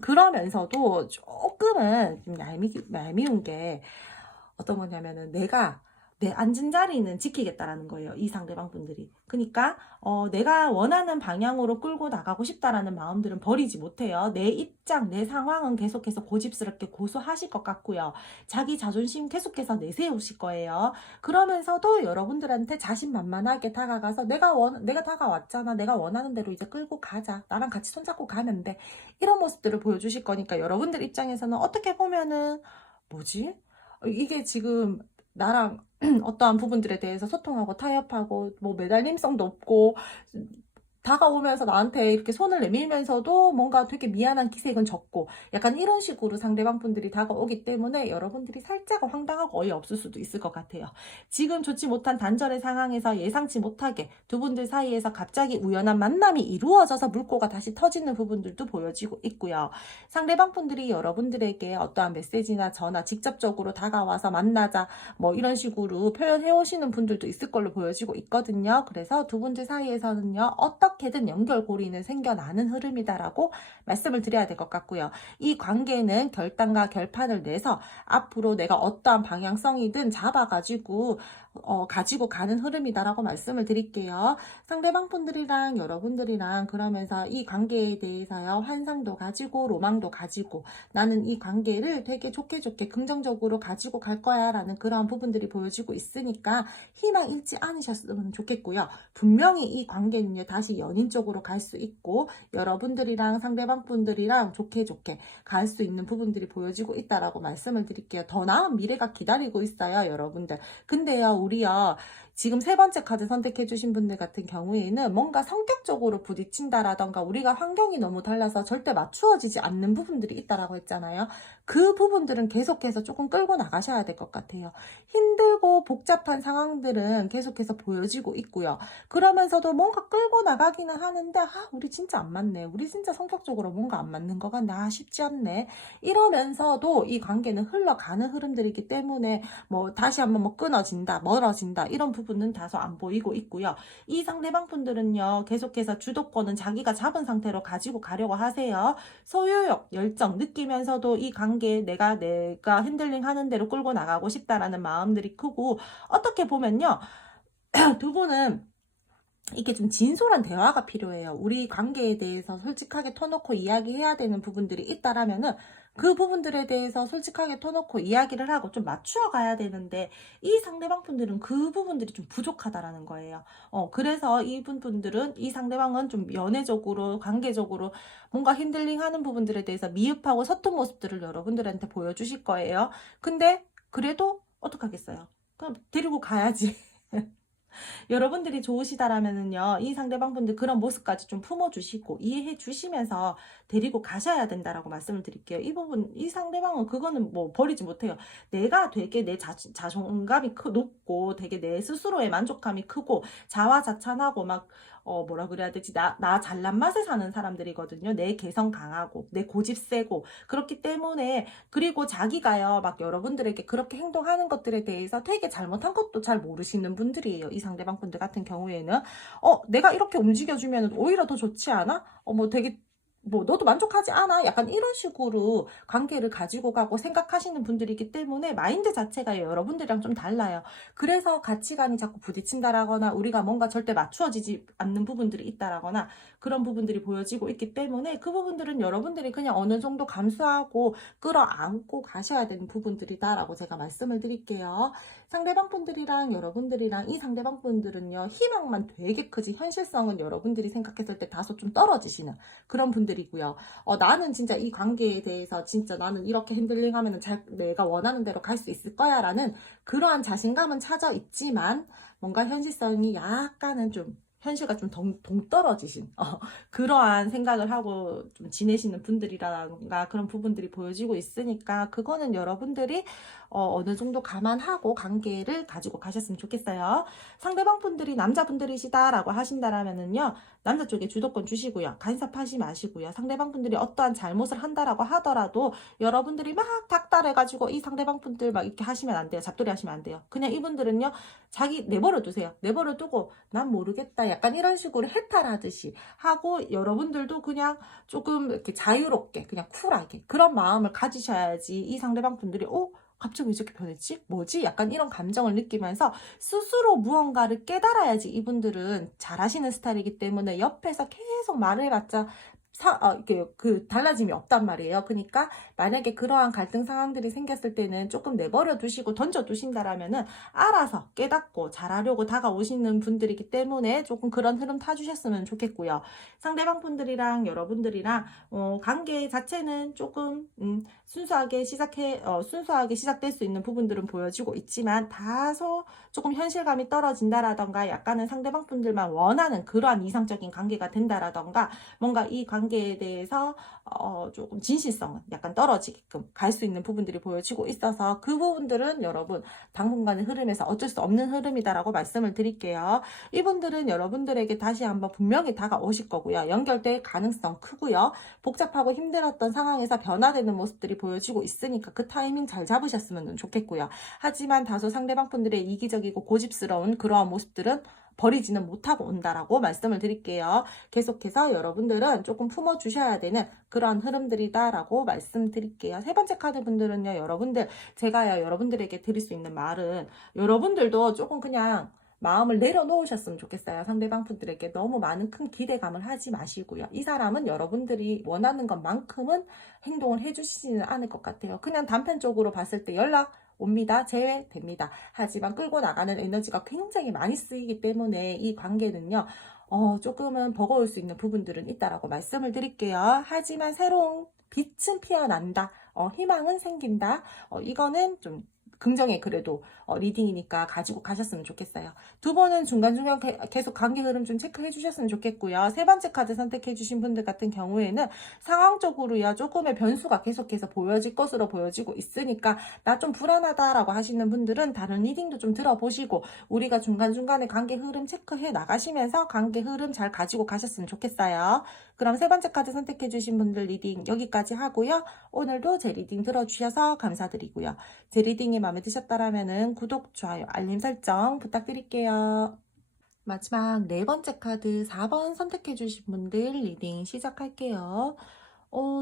그러면서도 조금은 좀 얄미운 게 어떤 거냐면은 내가 내 앉은 자리는 지키겠다라는 거예요. 이 상대방 분들이. 그러니까 내가 원하는 방향으로 끌고 나가고 싶다라는 마음들은 버리지 못해요. 내 입장, 내 상황은 계속해서 고집스럽게 고수하실 것 같고요. 자기 자존심 계속해서 내세우실 거예요. 그러면서도 여러분들한테 자신만만하게 다가가서 내가 다가왔잖아. 내가 원하는 대로 이제 끌고 가자. 나랑 같이 손잡고 가면 돼. 이런 모습들을 보여주실 거니까 여러분들 입장에서는 어떻게 보면은 뭐지? 이게 지금 나랑 어떠한 부분들에 대해서 소통하고 타협하고 뭐 매달림성도 없고 다가오면서 나한테 이렇게 손을 내밀면서도 뭔가 되게 미안한 기색은 적고 약간 이런 식으로 상대방 분들이 다가오기 때문에 여러분들이 살짝 황당하고 어이없을 수도 있을 것 같아요. 지금 좋지 못한 단절의 상황에서 예상치 못하게 두 분들 사이에서 갑자기 우연한 만남이 이루어져서 물꼬가 다시 터지는 부분들도 보여지고 있고요. 상대방 분들이 여러분들에게 어떠한 메시지나 전화 직접적으로 다가와서 만나자 뭐 이런 식으로 표현해 오시는 분들도 있을 걸로 보여지고 있거든요. 그래서 두 분들 사이에서는요, 어떻게든 연결고리는 생겨나는 흐름이다라고 말씀을 드려야 될 것 같고요. 이 관계는 결단과 결판을 내서 앞으로 내가 어떠한 방향성이든 잡아가지고 가지고 가는 흐름이다라고 말씀을 드릴게요. 상대방 분들이랑 여러분들이랑 그러면서 이 관계에 대해서요, 환상도 가지고 로망도 가지고 나는 이 관계를 되게 좋게 긍정적으로 가지고 갈 거야 라는 그러한 부분들이 보여지고 있으니까 희망 잃지 않으셨으면 좋겠고요. 분명히 이 관계는요, 다시 연인 쪽으로 갈 수 있고 여러분들이랑 상대방 분들이랑 좋게 갈 수 있는 부분들이 보여지고 있다라고 말씀을 드릴게요. 더 나은 미래가 기다리고 있어요, 여러분들. 근데요, 우리요, 지금 세 번째 카드 선택해 주신 분들 같은 경우에는 뭔가 성격적으로 부딪힌다라던가 우리가 환경이 너무 달라서 절대 맞추어지지 않는 부분들이 있다라고 했잖아요. 그 부분들은 계속해서 조금 끌고 나가셔야 될 것 같아요. 힘들고 복잡한 상황들은 계속해서 보여지고 있고요. 그러면서도 뭔가 끌고 나가기는 하는데 우리 진짜 안 맞네. 우리 진짜 성격적으로 뭔가 안 맞는 것 같네. 쉽지 않네. 이러면서도 이 관계는 흘러가는 흐름들이기 때문에 뭐 다시 한번 뭐 끊어진다, 멀어진다 이런 부분은 다소 안 보이고 있고요. 이 상대방 분들은요, 계속해서 주도권은 자기가 잡은 상태로 가지고 가려고 하세요. 소유욕, 열정 느끼면서도 이 관계 내가 핸들링 하는 대로 끌고 나가고 싶다라는 마음들이 크고, 어떻게 보면요, 두 분은 이게 좀 진솔한 대화가 필요해요. 우리 관계에 대해서 솔직하게 터놓고 이야기해야 되는 부분들이 있다라면은 그 부분들에 대해서 솔직하게 터놓고 이야기를 하고 좀 맞추어 가야 되는데 이 상대방 분들은 그 부분들이 좀 부족하다라는 거예요. 그래서 이분들은 이 상대방은 좀 연애적으로 관계적으로 뭔가 핸들링 하는 부분들에 대해서 미흡하고 서툰 모습들을 여러분들한테 보여주실 거예요. 근데 그래도 어떡하겠어요? 그럼 데리고 가야지. 여러분들이 좋으시다라면은요, 이 상대방 분들 그런 모습까지 좀 품어주시고 이해해 주시면서 데리고 가셔야 된다라고 말씀을 드릴게요. 이 부분, 이 상대방은 그거는 뭐 버리지 못해요. 내가 되게 내 자존감이 높고 되게 내 스스로의 만족감이 크고 자화자찬하고 막 뭐라 그래야 되지? 나 잘난 맛에 사는 사람들이거든요. 내 개성 강하고, 내 고집 세고, 그렇기 때문에, 그리고 자기가요, 막 여러분들에게 그렇게 행동하는 것들에 대해서 되게 잘못한 것도 잘 모르시는 분들이에요. 이 상대방 분들 같은 경우에는. 내가 이렇게 움직여주면 오히려 더 좋지 않아? 뭐 되게 뭐 너도 만족하지 않아? 약간 이런 식으로 관계를 가지고 가고 생각하시는 분들이기 때문에 마인드 자체가 여러분들이랑 좀 달라요. 그래서 가치관이 자꾸 부딪힌다라거나 우리가 뭔가 절대 맞추어지지 않는 부분들이 있다라거나 그런 부분들이 보여지고 있기 때문에 그 부분들은 여러분들이 그냥 어느 정도 감수하고 끌어안고 가셔야 되는 부분들이다라고 제가 말씀을 드릴게요. 상대방 분들이랑 여러분들이랑 이 상대방 분들은요, 희망만 되게 크지 현실성은 여러분들이 생각했을 때 다소 좀 떨어지시는 그런 분들이고요. 나는 진짜 이 관계에 대해서 진짜 나는 이렇게 핸들링하면 내가 원하는 대로 갈 수 있을 거야 라는 그러한 자신감은 찾아 있지만 뭔가 현실성이 약간은 좀 현실과 좀 동떨어지신 그러한 생각을 하고 좀 지내시는 분들이라던가 그런 부분들이 보여지고 있으니까 그거는 여러분들이 어느 정도 감안하고 관계를 가지고 가셨으면 좋겠어요. 상대방 분들이 남자분들이시다라고 하신다라면은요, 남자 쪽에 주도권 주시고요. 간섭하지 마시고요. 상대방 분들이 어떠한 잘못을 한다라고 하더라도 여러분들이 막 닥달해가지고 이 상대방 분들 막 이렇게 하시면 안 돼요. 잡돌이 하시면 안 돼요. 그냥 이분들은요, 자기 내버려 두세요. 내버려 두고 난 모르겠다. 약간 이런 식으로 해탈하듯이 하고 여러분들도 그냥 조금 이렇게 자유롭게 그냥 쿨하게 그런 마음을 가지셔야지 이 상대방 분들이 갑자기 왜 이렇게 변했지? 뭐지? 약간 이런 감정을 느끼면서 스스로 무언가를 깨달아야지 이분들은 잘하시는 스타일이기 때문에 옆에서 계속 말을 해봤자 달라짐이 없단 말이에요. 그러니까 만약에 그러한 갈등 상황들이 생겼을 때는 조금 내버려 두시고 던져 두신다라면은 알아서 깨닫고 잘하려고 다가오시는 분들이기 때문에 조금 그런 흐름 타주셨으면 좋겠고요. 상대방 분들이랑 여러분들이랑 관계 자체는 조금 순수하게 시작될 수 있는 부분들은 보여지고 있지만 다소 조금 현실감이 떨어진다라던가 약간은 상대방 분들만 원하는 그러한 이상적인 관계가 된다라던가 뭔가 이 관계에 대해서 조금 진실성은 약간 떨어지게끔 갈 수 있는 부분들이 보여지고 있어서 그 부분들은 여러분 당분간의 흐름에서 어쩔 수 없는 흐름이다라고 말씀을 드릴게요. 이분들은 여러분들에게 다시 한번 분명히 다가오실 거고요. 연결될 가능성 크고요. 복잡하고 힘들었던 상황에서 변화되는 모습들이 보여지고 있으니까 그 타이밍 잘 잡으셨으면 좋겠고요. 하지만 다소 상대방 분들의 이기적이고 고집스러운 그러한 모습들은 버리지는 못하고 온다라고 말씀을 드릴게요. 계속해서 여러분들은 조금 품어주셔야 되는 그런 흐름들이다라고 말씀드릴게요. 세 번째 카드 분들은요, 제가요, 여러분들에게 드릴 수 있는 말은 여러분들도 조금 그냥 마음을 내려놓으셨으면 좋겠어요. 상대방 분들에게 너무 많은 큰 기대감을 하지 마시고요. 이 사람은 여러분들이 원하는 것만큼은 행동을 해주시지는 않을 것 같아요. 그냥 단편적으로 봤을 때 연락 옵니다. 제외됩니다. 하지만 끌고 나가는 에너지가 굉장히 많이 쓰이기 때문에 이 관계는요, 조금은 버거울 수 있는 부분들은 있다라고 말씀을 드릴게요. 하지만 새로운 빛은 피어난다. 희망은 생긴다. 이거는 좀 긍정의 그래도 리딩이니까 가지고 가셨으면 좋겠어요. 두 번은 중간중간 계속 관계 흐름 좀 체크해 주셨으면 좋겠고요. 세 번째 카드 선택해 주신 분들 같은 경우에는 상황적으로요, 조금의 변수가 계속해서 보여질 것으로 보여지고 있으니까 나 좀 불안하다라고 하시는 분들은 다른 리딩도 좀 들어보시고 우리가 중간중간에 관계 흐름 체크해 나가시면서 관계 흐름 잘 가지고 가셨으면 좋겠어요. 그럼 세 번째 카드 선택해 주신 분들 리딩 여기까지 하고요. 오늘도 제 리딩 들어주셔서 감사드리고요. 제 리딩이 마음에 드셨다라면은 구독, 좋아요, 알림 설정 부탁드릴게요. 마지막 네 번째 카드 4번 선택해 주신 분들 리딩 시작할게요.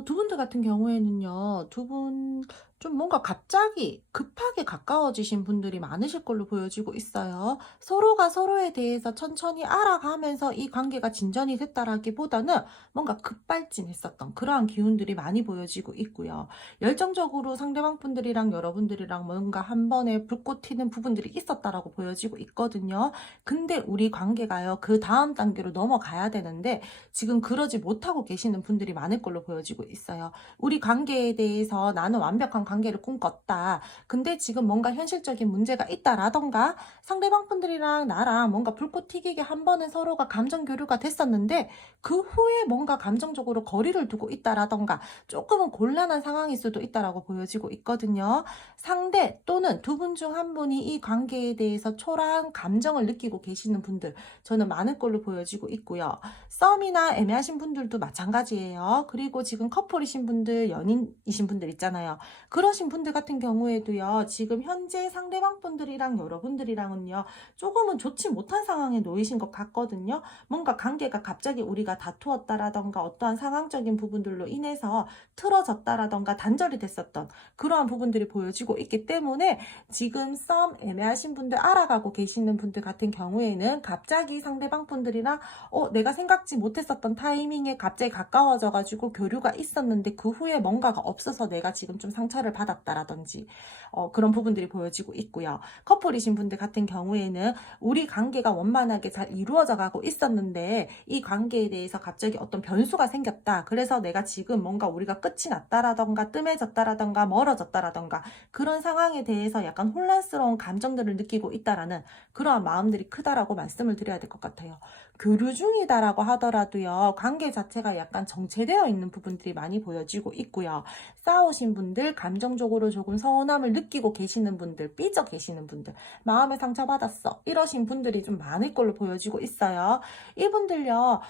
두 분들 같은 경우에는요, 두 분 좀 뭔가 갑자기 급하게 가까워지신 분들이 많으실 걸로 보여지고 있어요. 서로가 서로에 대해서 천천히 알아가면서 이 관계가 진전이 됐다라기보다는 뭔가 급발진했었던 그러한 기운들이 많이 보여지고 있고요. 열정적으로 상대방 분들이랑 여러분들이랑 뭔가 한 번에 불꽃 튀는 부분들이 있었다라고 보여지고 있거든요. 근데 우리 관계가요, 그 다음 단계로 넘어가야 되는데 지금 그러지 못하고 계시는 분들이 많을 걸로 보여지고 있어요. 우리 관계에 대해서 나는 완벽한 관계를 꿈꿨다. 근데 지금 뭔가 현실적인 문제가 있다라던가 상대방 분들이랑 나랑 뭔가 불꽃 튀기게 한 번은 서로가 감정 교류가 됐었는데 그 후에 뭔가 감정적으로 거리를 두고 있다라던가 조금은 곤란한 상황일 수도 있다라고 보여지고 있거든요. 상대 또는 두 분 중 한 분이 이 관계에 대해서 초라한 감정을 느끼고 계시는 분들 저는 많을 걸로 보여지고 있고요. 썸이나 애매하신 분들도 마찬가지예요. 그리고 지금 커플이신 분들, 연인이신 분들 있잖아요. 그러신 분들 같은 경우에도요, 지금 현재 상대방 분들이랑 여러분들이랑은요, 조금은 좋지 못한 상황에 놓이신 것 같거든요. 뭔가 관계가 갑자기 우리가 다투었다라던가 어떠한 상황적인 부분들로 인해서 틀어졌다라던가 단절이 됐었던 그러한 부분들이 보여지고 있기 때문에 지금 썸 애매하신 분들, 알아가고 계시는 분들 같은 경우에는 갑자기 상대방 분들이랑 내가 생각지 못했었던 타이밍에 갑자기 가까워져 가지고 교류가 있었는데 그 후에 뭔가가 없어서 내가 지금 좀 상처를 받았다라든지 그런 부분들이 보여지고 있고요. 커플이신 분들 같은 경우에는 우리 관계가 원만하게 잘 이루어져 가고 있었는데 이 관계에 대해서 갑자기 어떤 변수가 생겼다. 그래서 내가 지금 뭔가 우리가 끝이 났다라던가 뜸해졌다라던가 멀어졌다라던가 그런 상황에 대해서 약간 혼란스러운 감정들을 느끼고 있다라는 그러한 마음들이 크다라고 말씀을 드려야 될 것 같아요. 교류 중이다라고 하더라도요, 관계 자체가 약간 정체되어 있는 부분들이 많이 보여지고 있고요. 싸우신 분들, 감정적으로 조금 서운함을 느끼고 계시는 분들, 삐져 계시는 분들, 마음에 상처받았어, 이러신 분들이 좀 많을 걸로 보여지고 있어요. 이분들요,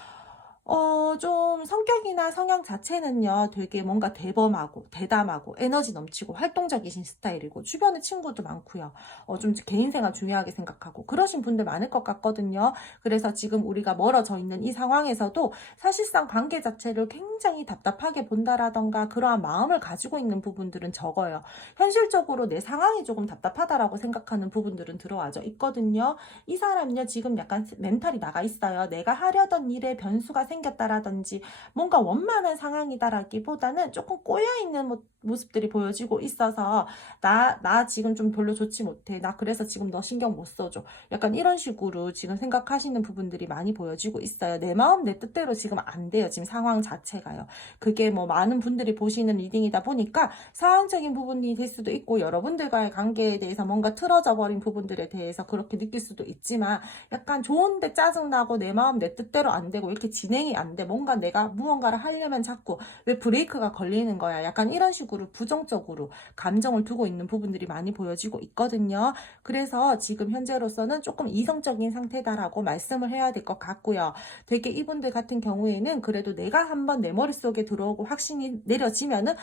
좀 성격이나 성향 자체는요, 되게 뭔가 대범하고, 대담하고, 에너지 넘치고, 활동적이신 스타일이고, 주변에 친구도 많고요. 좀 개인 생활 중요하게 생각하고, 그러신 분들 많을 것 같거든요. 그래서 지금 우리가 멀어져 있는 이 상황에서도 사실상 관계 자체를 굉장히 답답하게 본다라던가, 그러한 마음을 가지고 있는 부분들은 적어요. 현실적으로 내 상황이 조금 답답하다라고 생각하는 부분들은 들어와져 있거든요. 이 사람은요, 지금 약간 멘탈이 나가 있어요. 내가 하려던 일에 변수가 생겼다라든지 뭔가 원만한 상황이다라기보다는 조금 꼬여있는 모습들이 보여지고 있어서 나 지금 좀 별로 좋지 못해. 나 그래서 지금 너 신경 못 써줘. 약간 이런 식으로 지금 생각하시는 부분들이 많이 보여지고 있어요. 내 마음 내 뜻대로 지금 안 돼요. 지금 상황 자체가요. 그게 뭐 많은 분들이 보시는 리딩이다 보니까 상황적인 부분이 될 수도 있고 여러분들과의 관계에 대해서 뭔가 틀어져 버린 부분들에 대해서 그렇게 느낄 수도 있지만 약간 좋은데 짜증나고 내 마음 내 뜻대로 안 되고 이렇게 진행이 안 돼. 뭔가 내가 무언가를 하려면 자꾸 왜 브레이크가 걸리는 거야. 약간 이런 식으로 부정적으로 감정을 두고 있는 부분들이 많이 보여지고 있거든요. 그래서 지금 현재로서는 조금 이성적인 상태다라고 말씀을 해야 될 것 같고요. 되게 이분들 같은 경우에는 그래도 내가 한번 내 머릿속에 들어오고 확신이 내려지면은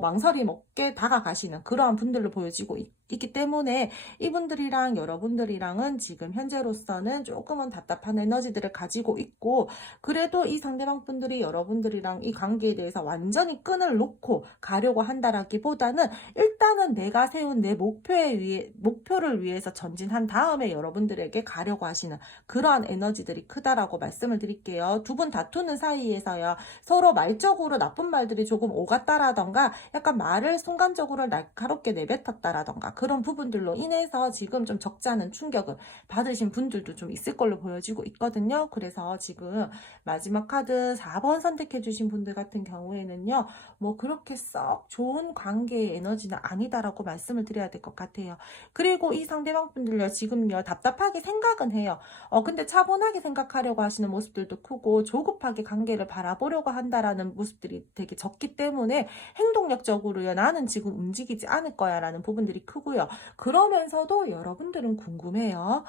망설임 없게 다가가시는 그러한 분들로 보여지고 있기 때문에 이분들이랑 여러분들이랑은 지금 현재로서는 조금은 답답한 에너지들을 가지고 있고 그래도 이 상대방 분들이 여러분들이랑 이 관계에 대해서 완전히 끈을 놓고 가려고 한다라기보다는 일단은 내가 세운 내 목표를 위해서 전진한 다음에 여러분들에게 가려고 하시는 그러한 에너지들이 크다라고 말씀을 드릴게요. 두 분 다투는 사이에서요, 서로 말적으로 나쁜 말들이 조금 오갔다라던가 약간 말을 순간적으로 날카롭게 내뱉었다라던가 그런 부분들로 인해서 지금 좀 적잖은 충격을 받으신 분들도 좀 있을 걸로 보여지고 있거든요. 그래서 지금 마지막 카드 4번 선택해 주신 분들 같은 경우에는요, 뭐 그렇게 썩 좋은 관계의 에너지는 아니다라고 말씀을 드려야 될 것 같아요. 그리고 이 상대방 분들요, 지금요 답답하게 생각은 해요. 근데 차분하게 생각하려고 하시는 모습들도 크고 조급하게 관계를 바라보려고 한다라는 모습들이 되게 적기 때문에 행동력적으로요, 나는 지금 움직이지 않을 거야 라는 부분들이 크고요. 그러면서도 여러분들은 궁금해요.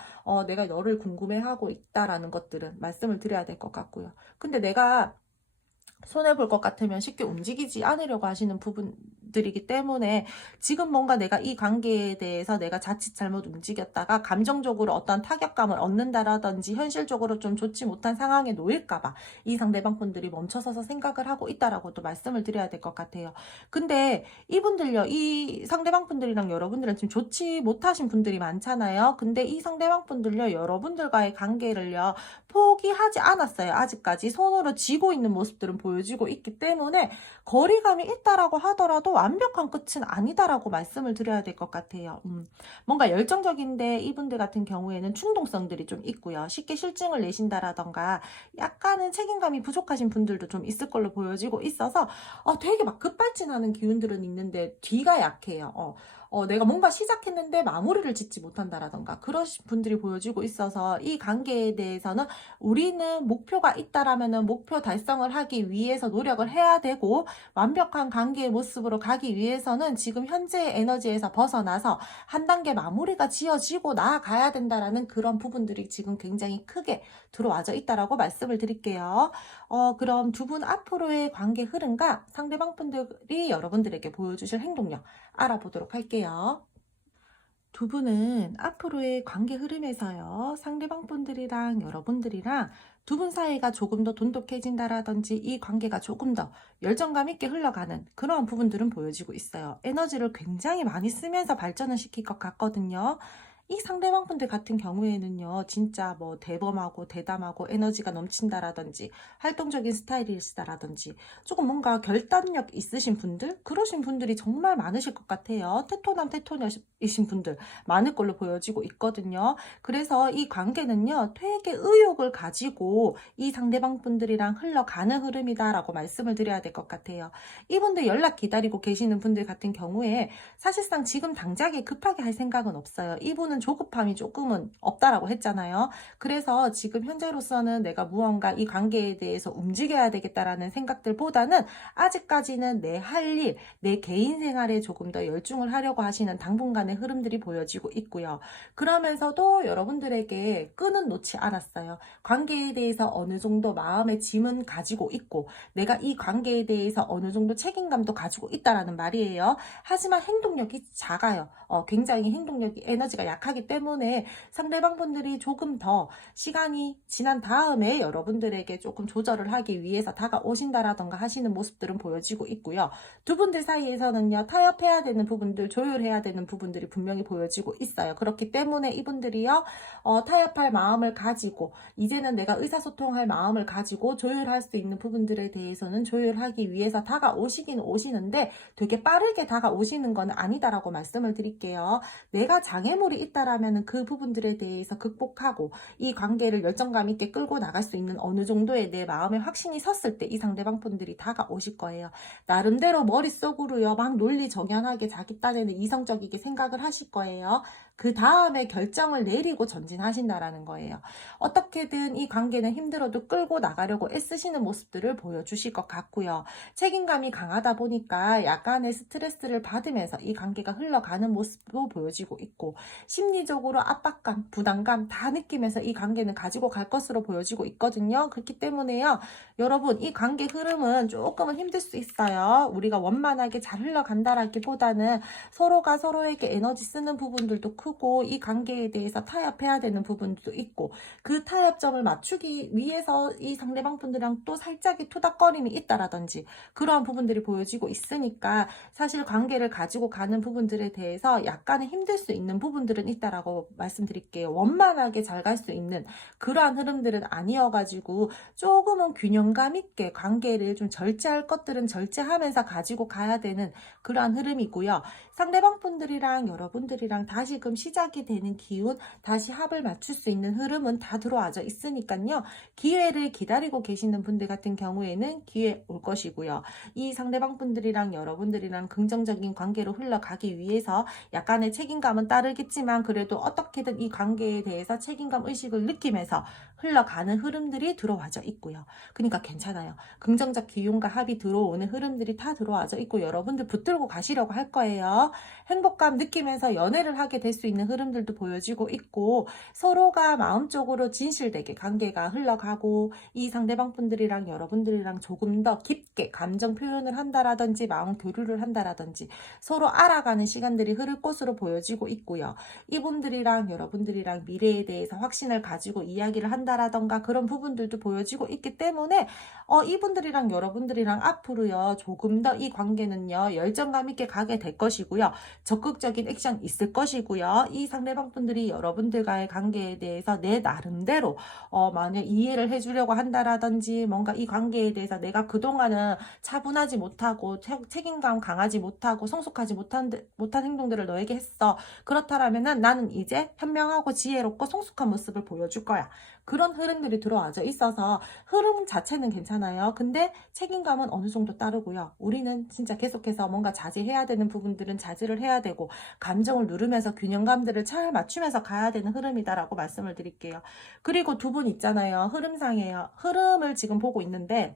내가 너를 궁금해하고 있다라는 것들은 말씀을 드려야 될 것 같고요. 근데 내가 손해볼 것 같으면 쉽게 움직이지 않으려고 하시는 부분들이기 때문에 지금 뭔가 내가 이 관계에 대해서 내가 자칫 잘못 움직였다가 감정적으로 어떤 타격감을 얻는다라든지 현실적으로 좀 좋지 못한 상황에 놓일까봐 이 상대방 분들이 멈춰서서 생각을 하고 있다라고도 말씀을 드려야 될 것 같아요. 근데 이분들요, 이 상대방 분들이랑 여러분들은 지금 좋지 못하신 분들이 많잖아요. 근데 이 상대방 분들요, 여러분들과의 관계를요, 포기하지 않았어요. 아직까지 손으로 쥐고 있는 모습들은 보여지고 있기 때문에 거리감이 있다라고 하더라도 완벽한 끝은 아니다라고 말씀을 드려야 될 것 같아요. 뭔가 열정적인데 이분들 같은 경우에는 충동성들이 좀 있고요. 쉽게 실증을 내신다라던가 약간은 책임감이 부족하신 분들도 좀 있을 걸로 보여지고 있어서 되게 막 급발진하는 기운들은 있는데 뒤가 약해요. 내가 뭔가 시작했는데 마무리를 짓지 못한다라던가 그런 분들이 보여지고 있어서 이 관계에 대해서는 우리는 목표가 있다라면은 목표 달성을 하기 위해서 노력을 해야 되고 완벽한 관계의 모습으로 가기 위해서는 지금 현재의 에너지에서 벗어나서 한 단계 마무리가 지어지고 나아가야 된다라는 그런 부분들이 지금 굉장히 크게 들어와져 있다라고 말씀을 드릴게요. 그럼 두 분 앞으로의 관계 흐름과 상대방 분들이 여러분들에게 보여주실 행동력 알아보도록 할게요. 두 분은 앞으로의 관계 흐름에서요, 상대방 분들이랑 여러분들이랑 두 분 사이가 조금 더 돈독해진다라든지 이 관계가 조금 더 열정감 있게 흘러가는 그런 부분들은 보여지고 있어요. 에너지를 굉장히 많이 쓰면서 발전을 시킬 것 같거든요. 이 상대방 분들 같은 경우에는요, 진짜 뭐 대범하고 대담하고 에너지가 넘친다라든지 활동적인 스타일이시다라든지 조금 뭔가 결단력 있으신 분들, 그러신 분들이 정말 많으실 것 같아요. 테토남 테토녀이신 분들 많을 걸로 보여지고 있거든요. 그래서 이 관계는요, 되게 의욕을 가지고 이 상대방 분들이랑 흘러가는 흐름이다라고 말씀을 드려야 될 것 같아요. 이분들 연락 기다리고 계시는 분들 같은 경우에 사실상 지금 당장에 급하게 할 생각은 없어요. 이분은 조급함이 조금은 없다라고 했잖아요. 그래서 지금 현재로서는 내가 무언가 이 관계에 대해서 움직여야 되겠다라는 생각들보다는 아직까지는 내 할 일, 내 개인 생활에 조금 더 열중을 하려고 하시는 당분간의 흐름들이 보여지고 있고요. 그러면서도 여러분들에게 끈은 놓지 않았어요. 관계에 대해서 어느 정도 마음의 짐은 가지고 있고 내가 이 관계에 대해서 어느 정도 책임감도 가지고 있다라는 말이에요. 하지만 행동력이 작아요. 굉장히 행동력이 에너지가 약하기 때문에 상대방 분들이 조금 더 시간이 지난 다음에 여러분들에게 조금 조절을 하기 위해서 다가오신다라던가 하시는 모습들은 보여지고 있고요. 두 분들 사이에서는요, 타협해야 되는 부분들, 조율해야 되는 부분들이 분명히 보여지고 있어요. 그렇기 때문에 이분들이요, 타협할 마음을 가지고 이제는 내가 의사소통할 마음을 가지고 조율할 수 있는 부분들에 대해서는 조율하기 위해서 다가오시긴 오시는데 되게 빠르게 다가오시는 건 아니다라고 말씀을 드릴게요. 내가 장애물이 있다라면 그 부분들에 대해서 극복하고 이 관계를 열정감 있게 끌고 나갈 수 있는 어느 정도의 내 마음의 확신이 섰을 때 이 상대방 분들이 다가오실 거예요. 나름대로 머릿속으로요, 막 논리정연하게 자기 딴에는 이성적이게 생각을 하실 거예요. 그 다음에 결정을 내리고 전진하신다라는 거예요. 어떻게든 이 관계는 힘들어도 끌고 나가려고 애쓰시는 모습들을 보여주실 것 같고요. 책임감이 강하다 보니까 약간의 스트레스를 받으면서 이 관계가 흘러가는 모습도 보여지고 있고, 심리적으로 압박감, 부담감 다 느끼면서 이 관계는 가지고 갈 것으로 보여지고 있거든요. 그렇기 때문에요, 여러분, 이 관계 흐름은 조금은 힘들 수 있어요. 우리가 원만하게 잘 흘러간다라기보다는 서로가 서로에게 에너지 쓰는 부분들도 크고 이 관계에 대해서 타협해야 되는 부분도 있고, 그 타협점을 맞추기 위해서 이 상대방 분들이랑 또 살짝의 투닥거림이 있다라든지 그러한 부분들이 보여지고 있으니까 사실 관계를 가지고 가는 부분들에 대해서 약간은 힘들 수 있는 부분들은 있다라고 말씀드릴게요. 원만하게 잘 갈 수 있는 그러한 흐름들은 아니어가지고 조금은 균형감 있게 관계를 좀 절제할 것들은 절제하면서 가지고 가야 되는 그러한 흐름이고요. 상대방 분들이랑 여러분들이랑 다시금 시작이 되는 기운, 다시 합을 맞출 수 있는 흐름은 다 들어와져 있으니까요. 기회를 기다리고 계시는 분들 같은 경우에는 기회 올 것이고요. 이 상대방 분들이랑 여러분들이랑 긍정적인 관계로 흘러가기 위해서 약간의 책임감은 따르겠지만 그래도 어떻게든 이 관계에 대해서 책임감 의식을 느끼면서 흘러가는 흐름들이 들어와져 있고요. 그러니까 괜찮아요. 긍정적 기운과 합이 들어오는 흐름들이 다 들어와져 있고 여러분들 붙들고 가시려고 할 거예요. 행복감 느끼면서 연애를 하게 될 수 있는 흐름들도 보여지고 있고, 서로가 마음적으로 진실되게 관계가 흘러가고 이 상대방 분들이랑 여러분들이랑 조금 더 깊게 감정 표현을 한다라든지 마음 교류를 한다라든지 서로 알아가는 시간들이 흐를 것으로 보여지고 있고요. 이분들이랑 여러분들이랑 미래에 대해서 확신을 가지고 이야기를 한다라던가 그런 부분들도 보여지고 있기 때문에 이분들이랑 여러분들이랑 앞으로요, 조금 더 이 관계는요, 열정감 있게 가게 될 것이고요. 적극적인 액션 있을 것이고요. 이 상대방 분들이 여러분들과의 관계에 대해서 내 나름대로 만약 이해를 해주려고 한다라든지 뭔가 이 관계에 대해서 내가 그동안은 차분하지 못하고 책임감 강하지 못하고 성숙하지 못한 행동들을 너에게 했어. 그렇다라면은 나는 이제 현명하고 지혜롭고 성숙한 모습을 보여줄 거야. 그런 흐름들이 들어와져 있어서 흐름 자체는 괜찮아요. 근데 책임감은 어느 정도 따르고요. 우리는 진짜 계속해서 뭔가 자제해야 되는 부분들은 자제를 해야 되고 감정을 누르면서 균형감들을 잘 맞추면서 가야 되는 흐름이다라고 말씀을 드릴게요. 그리고 두 분 있잖아요. 흐름상이에요. 흐름을 지금 보고 있는데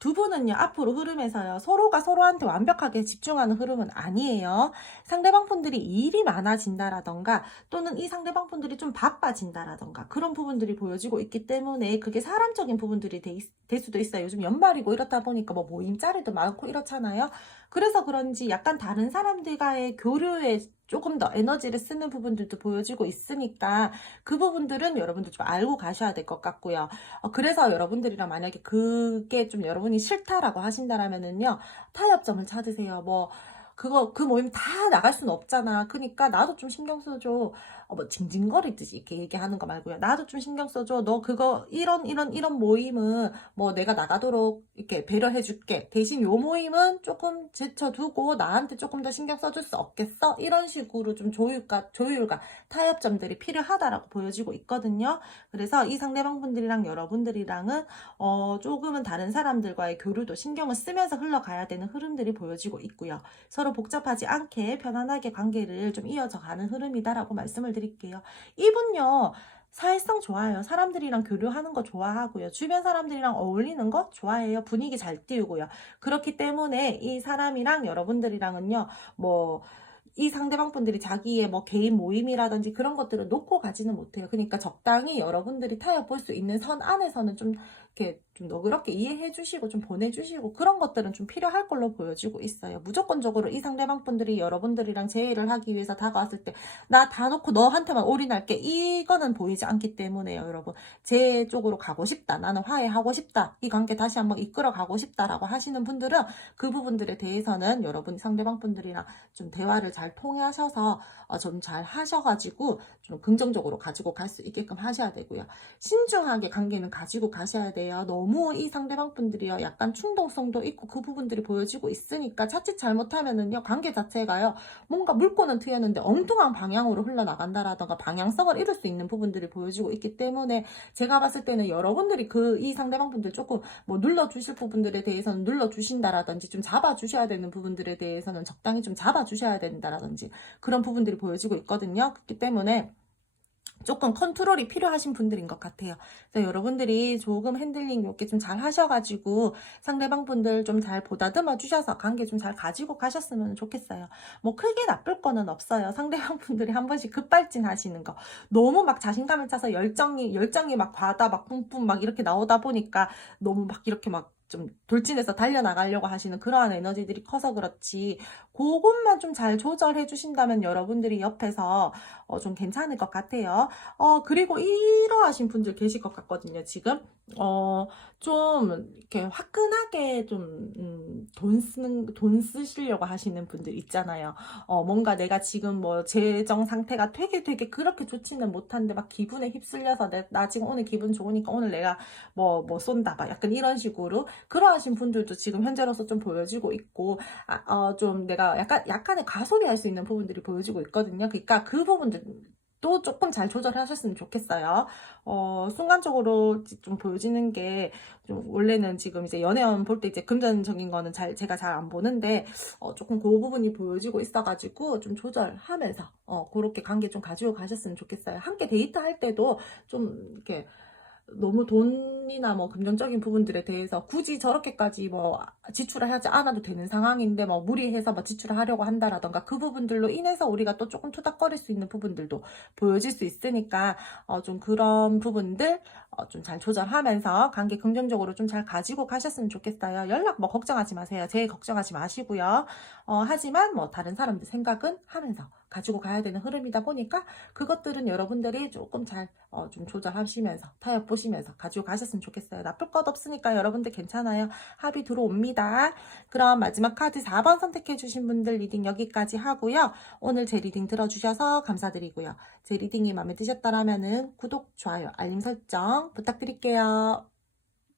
두 분은요, 앞으로 흐름에서요, 서로가 서로한테 완벽하게 집중하는 흐름은 아니에요. 상대방 분들이 일이 많아진다라던가, 또는 이 상대방 분들이 좀 바빠진다라던가, 그런 부분들이 보여지고 있기 때문에 그게 사람적인 부분들이 될 수도 있어요. 요즘 연말이고 이렇다 보니까 뭐 모임자리도 많고 이렇잖아요. 그래서 그런지 약간 다른 사람들과의 교류에 조금 더 에너지를 쓰는 부분들도 보여지고 있으니까 그 부분들은 여러분들 좀 알고 가셔야 될 것 같고요. 그래서 여러분들이랑 만약에 그게 좀 여러분이 싫다라고 하신다라면은요, 타협점을 찾으세요. 뭐, 그 모임 다 나갈 수는 없잖아. 그니까 나도 좀 신경 써줘. 뭐, 징징거리듯이 이렇게 얘기하는 거 말고요. 나도 좀 신경 써줘. 너 그거, 이런 모임은 뭐 내가 나가도록 이렇게 배려해줄게. 대신 요 모임은 조금 제쳐두고 나한테 조금 더 신경 써줄 수 없겠어? 이런 식으로 좀 조율과 타협점들이 필요하다라고 보여지고 있거든요. 그래서 이 상대방 분들이랑 여러분들이랑은 조금은 다른 사람들과의 교류도 신경을 쓰면서 흘러가야 되는 흐름들이 보여지고 있고요. 서로 복잡하지 않게 편안하게 관계를 좀 이어져 가는 흐름이다라고 말씀을 드릴게요. 이분요, 사회성 좋아요. 사람들이랑 교류하는 거 좋아하고요. 주변 사람들이랑 어울리는 거 좋아해요. 분위기 잘 띄우고요. 그렇기 때문에 이 사람이랑 여러분들이랑은요, 뭐, 이 상대방 분들이 자기의 뭐 개인 모임이라든지 그런 것들을 놓고 가지는 못해요. 그러니까 적당히 여러분들이 타협 볼 수 있는 선 안에서는 좀 이렇게 좀 너그럽게 이해해 주시고 좀 보내주시고 그런 것들은 좀 필요할 걸로 보여지고 있어요. 무조건적으로 이 상대방 분들이 여러분들이랑 재회를 하기 위해서 다가왔을 때 나 다 놓고 너한테만 올인할게, 이거는 보이지 않기 때문에요. 여러분, 재 쪽으로 가고 싶다, 나는 화해하고 싶다, 이 관계 다시 한번 이끌어 가고 싶다라고 하시는 분들은 그 부분들에 대해서는 여러분 상대방 분들이랑 좀 대화를 잘 통하셔서 좀 잘 하셔가지고 좀 긍정적으로 가지고 갈 수 있게끔 하셔야 되고요. 신중하게 관계는 가지고 가셔야 돼요. 너무 이 상대방 분들이요, 약간 충동성도 있고 그 부분들이 보여지고 있으니까 자칫 잘못하면은요, 관계 자체가요, 뭔가 물꼬는 트였는데 엉뚱한 방향으로 흘러나간다라던가 방향성을 잃을 수 있는 부분들이 보여지고 있기 때문에 제가 봤을 때는 여러분들이 이 상대방 분들 조금 뭐 눌러주실 부분들에 대해서는 눌러주신다라든지 좀 잡아주셔야 되는 부분들에 대해서는 적당히 좀 잡아주셔야 된다라든지 그런 부분들이 보여지고 있거든요. 그렇기 때문에 조금 컨트롤이 필요하신 분들인 것 같아요. 그래서 여러분들이 조금 핸들링 이렇게 좀 잘 하셔가지고 상대방 분들 좀 잘 보다듬어 주셔서 관계 좀 잘 가지고 가셨으면 좋겠어요. 뭐 크게 나쁠 거는 없어요. 상대방 분들이 한 번씩 급발진 하시는 거. 너무 막 자신감을 차서 열정이 막 과다, 막 뿜뿜 막 이렇게 나오다 보니까 너무 막 이렇게 막 좀 돌진해서 달려나가려고 하시는 그러한 에너지들이 커서 그렇지, 그것만 좀 잘 조절해 주신다면 여러분들이 옆에서 좀 괜찮을 것 같아요. 그리고 이러하신 분들 계실 것 같거든요, 지금. 좀, 이렇게 화끈하게 좀, 돈 쓰시려고 하시는 분들 있잖아요. 뭔가 내가 지금 뭐, 재정 상태가 되게 그렇게 좋지는 못한데, 막 기분에 휩쓸려서, 나 지금 오늘 기분 좋으니까 오늘 내가 뭐 쏜다, 막 약간 이런 식으로. 그러하신 분들도 지금 현재로서 좀 보여지고 있고, 좀 내가 약간의 가소비할 수 있는 부분들이 보여지고 있거든요. 그러니까 그 부분들, 또 조금 잘 조절하셨으면 좋겠어요. 순간적으로 좀 보여지는 게, 좀 원래는 지금 이제 연애운 볼 때 이제 금전적인 거는 제가 잘 안 보는데, 조금 그 부분이 보여지고 있어가지고 좀 조절하면서, 그렇게 관계 좀 가지고 가셨으면 좋겠어요. 함께 데이트할 때도 좀 이렇게 너무 돈이나 뭐 금전적인 부분들에 대해서 굳이 저렇게까지 뭐 지출을 하지 않아도 되는 상황인데 뭐 무리해서 뭐 지출을 하려고 한다라던가 그 부분들로 인해서 우리가 또 조금 투닥거릴 수 있는 부분들도 보여질 수 있으니까 좀 그런 부분들 좀 잘 조절하면서 관계 긍정적으로 좀 잘 가지고 가셨으면 좋겠어요. 연락 뭐 걱정하지 마세요. 제 걱정하지 마시고요. 하지만 뭐 다른 사람들 생각은 하면서 가지고 가야 되는 흐름이다 보니까 그것들은 여러분들이 조금 잘 좀 조절하시면서 타협 보시면서 가지고 가셨으면 좋겠어요. 나쁠 것 없으니까 여러분들 괜찮아요. 합의 들어옵니다. 그럼 마지막 카드 4번 선택해 주신 분들 리딩 여기까지 하고요. 오늘 제 리딩 들어주셔서 감사드리고요. 제 리딩이 마음에 드셨다라면은 구독, 좋아요, 알림 설정 부탁드릴게요.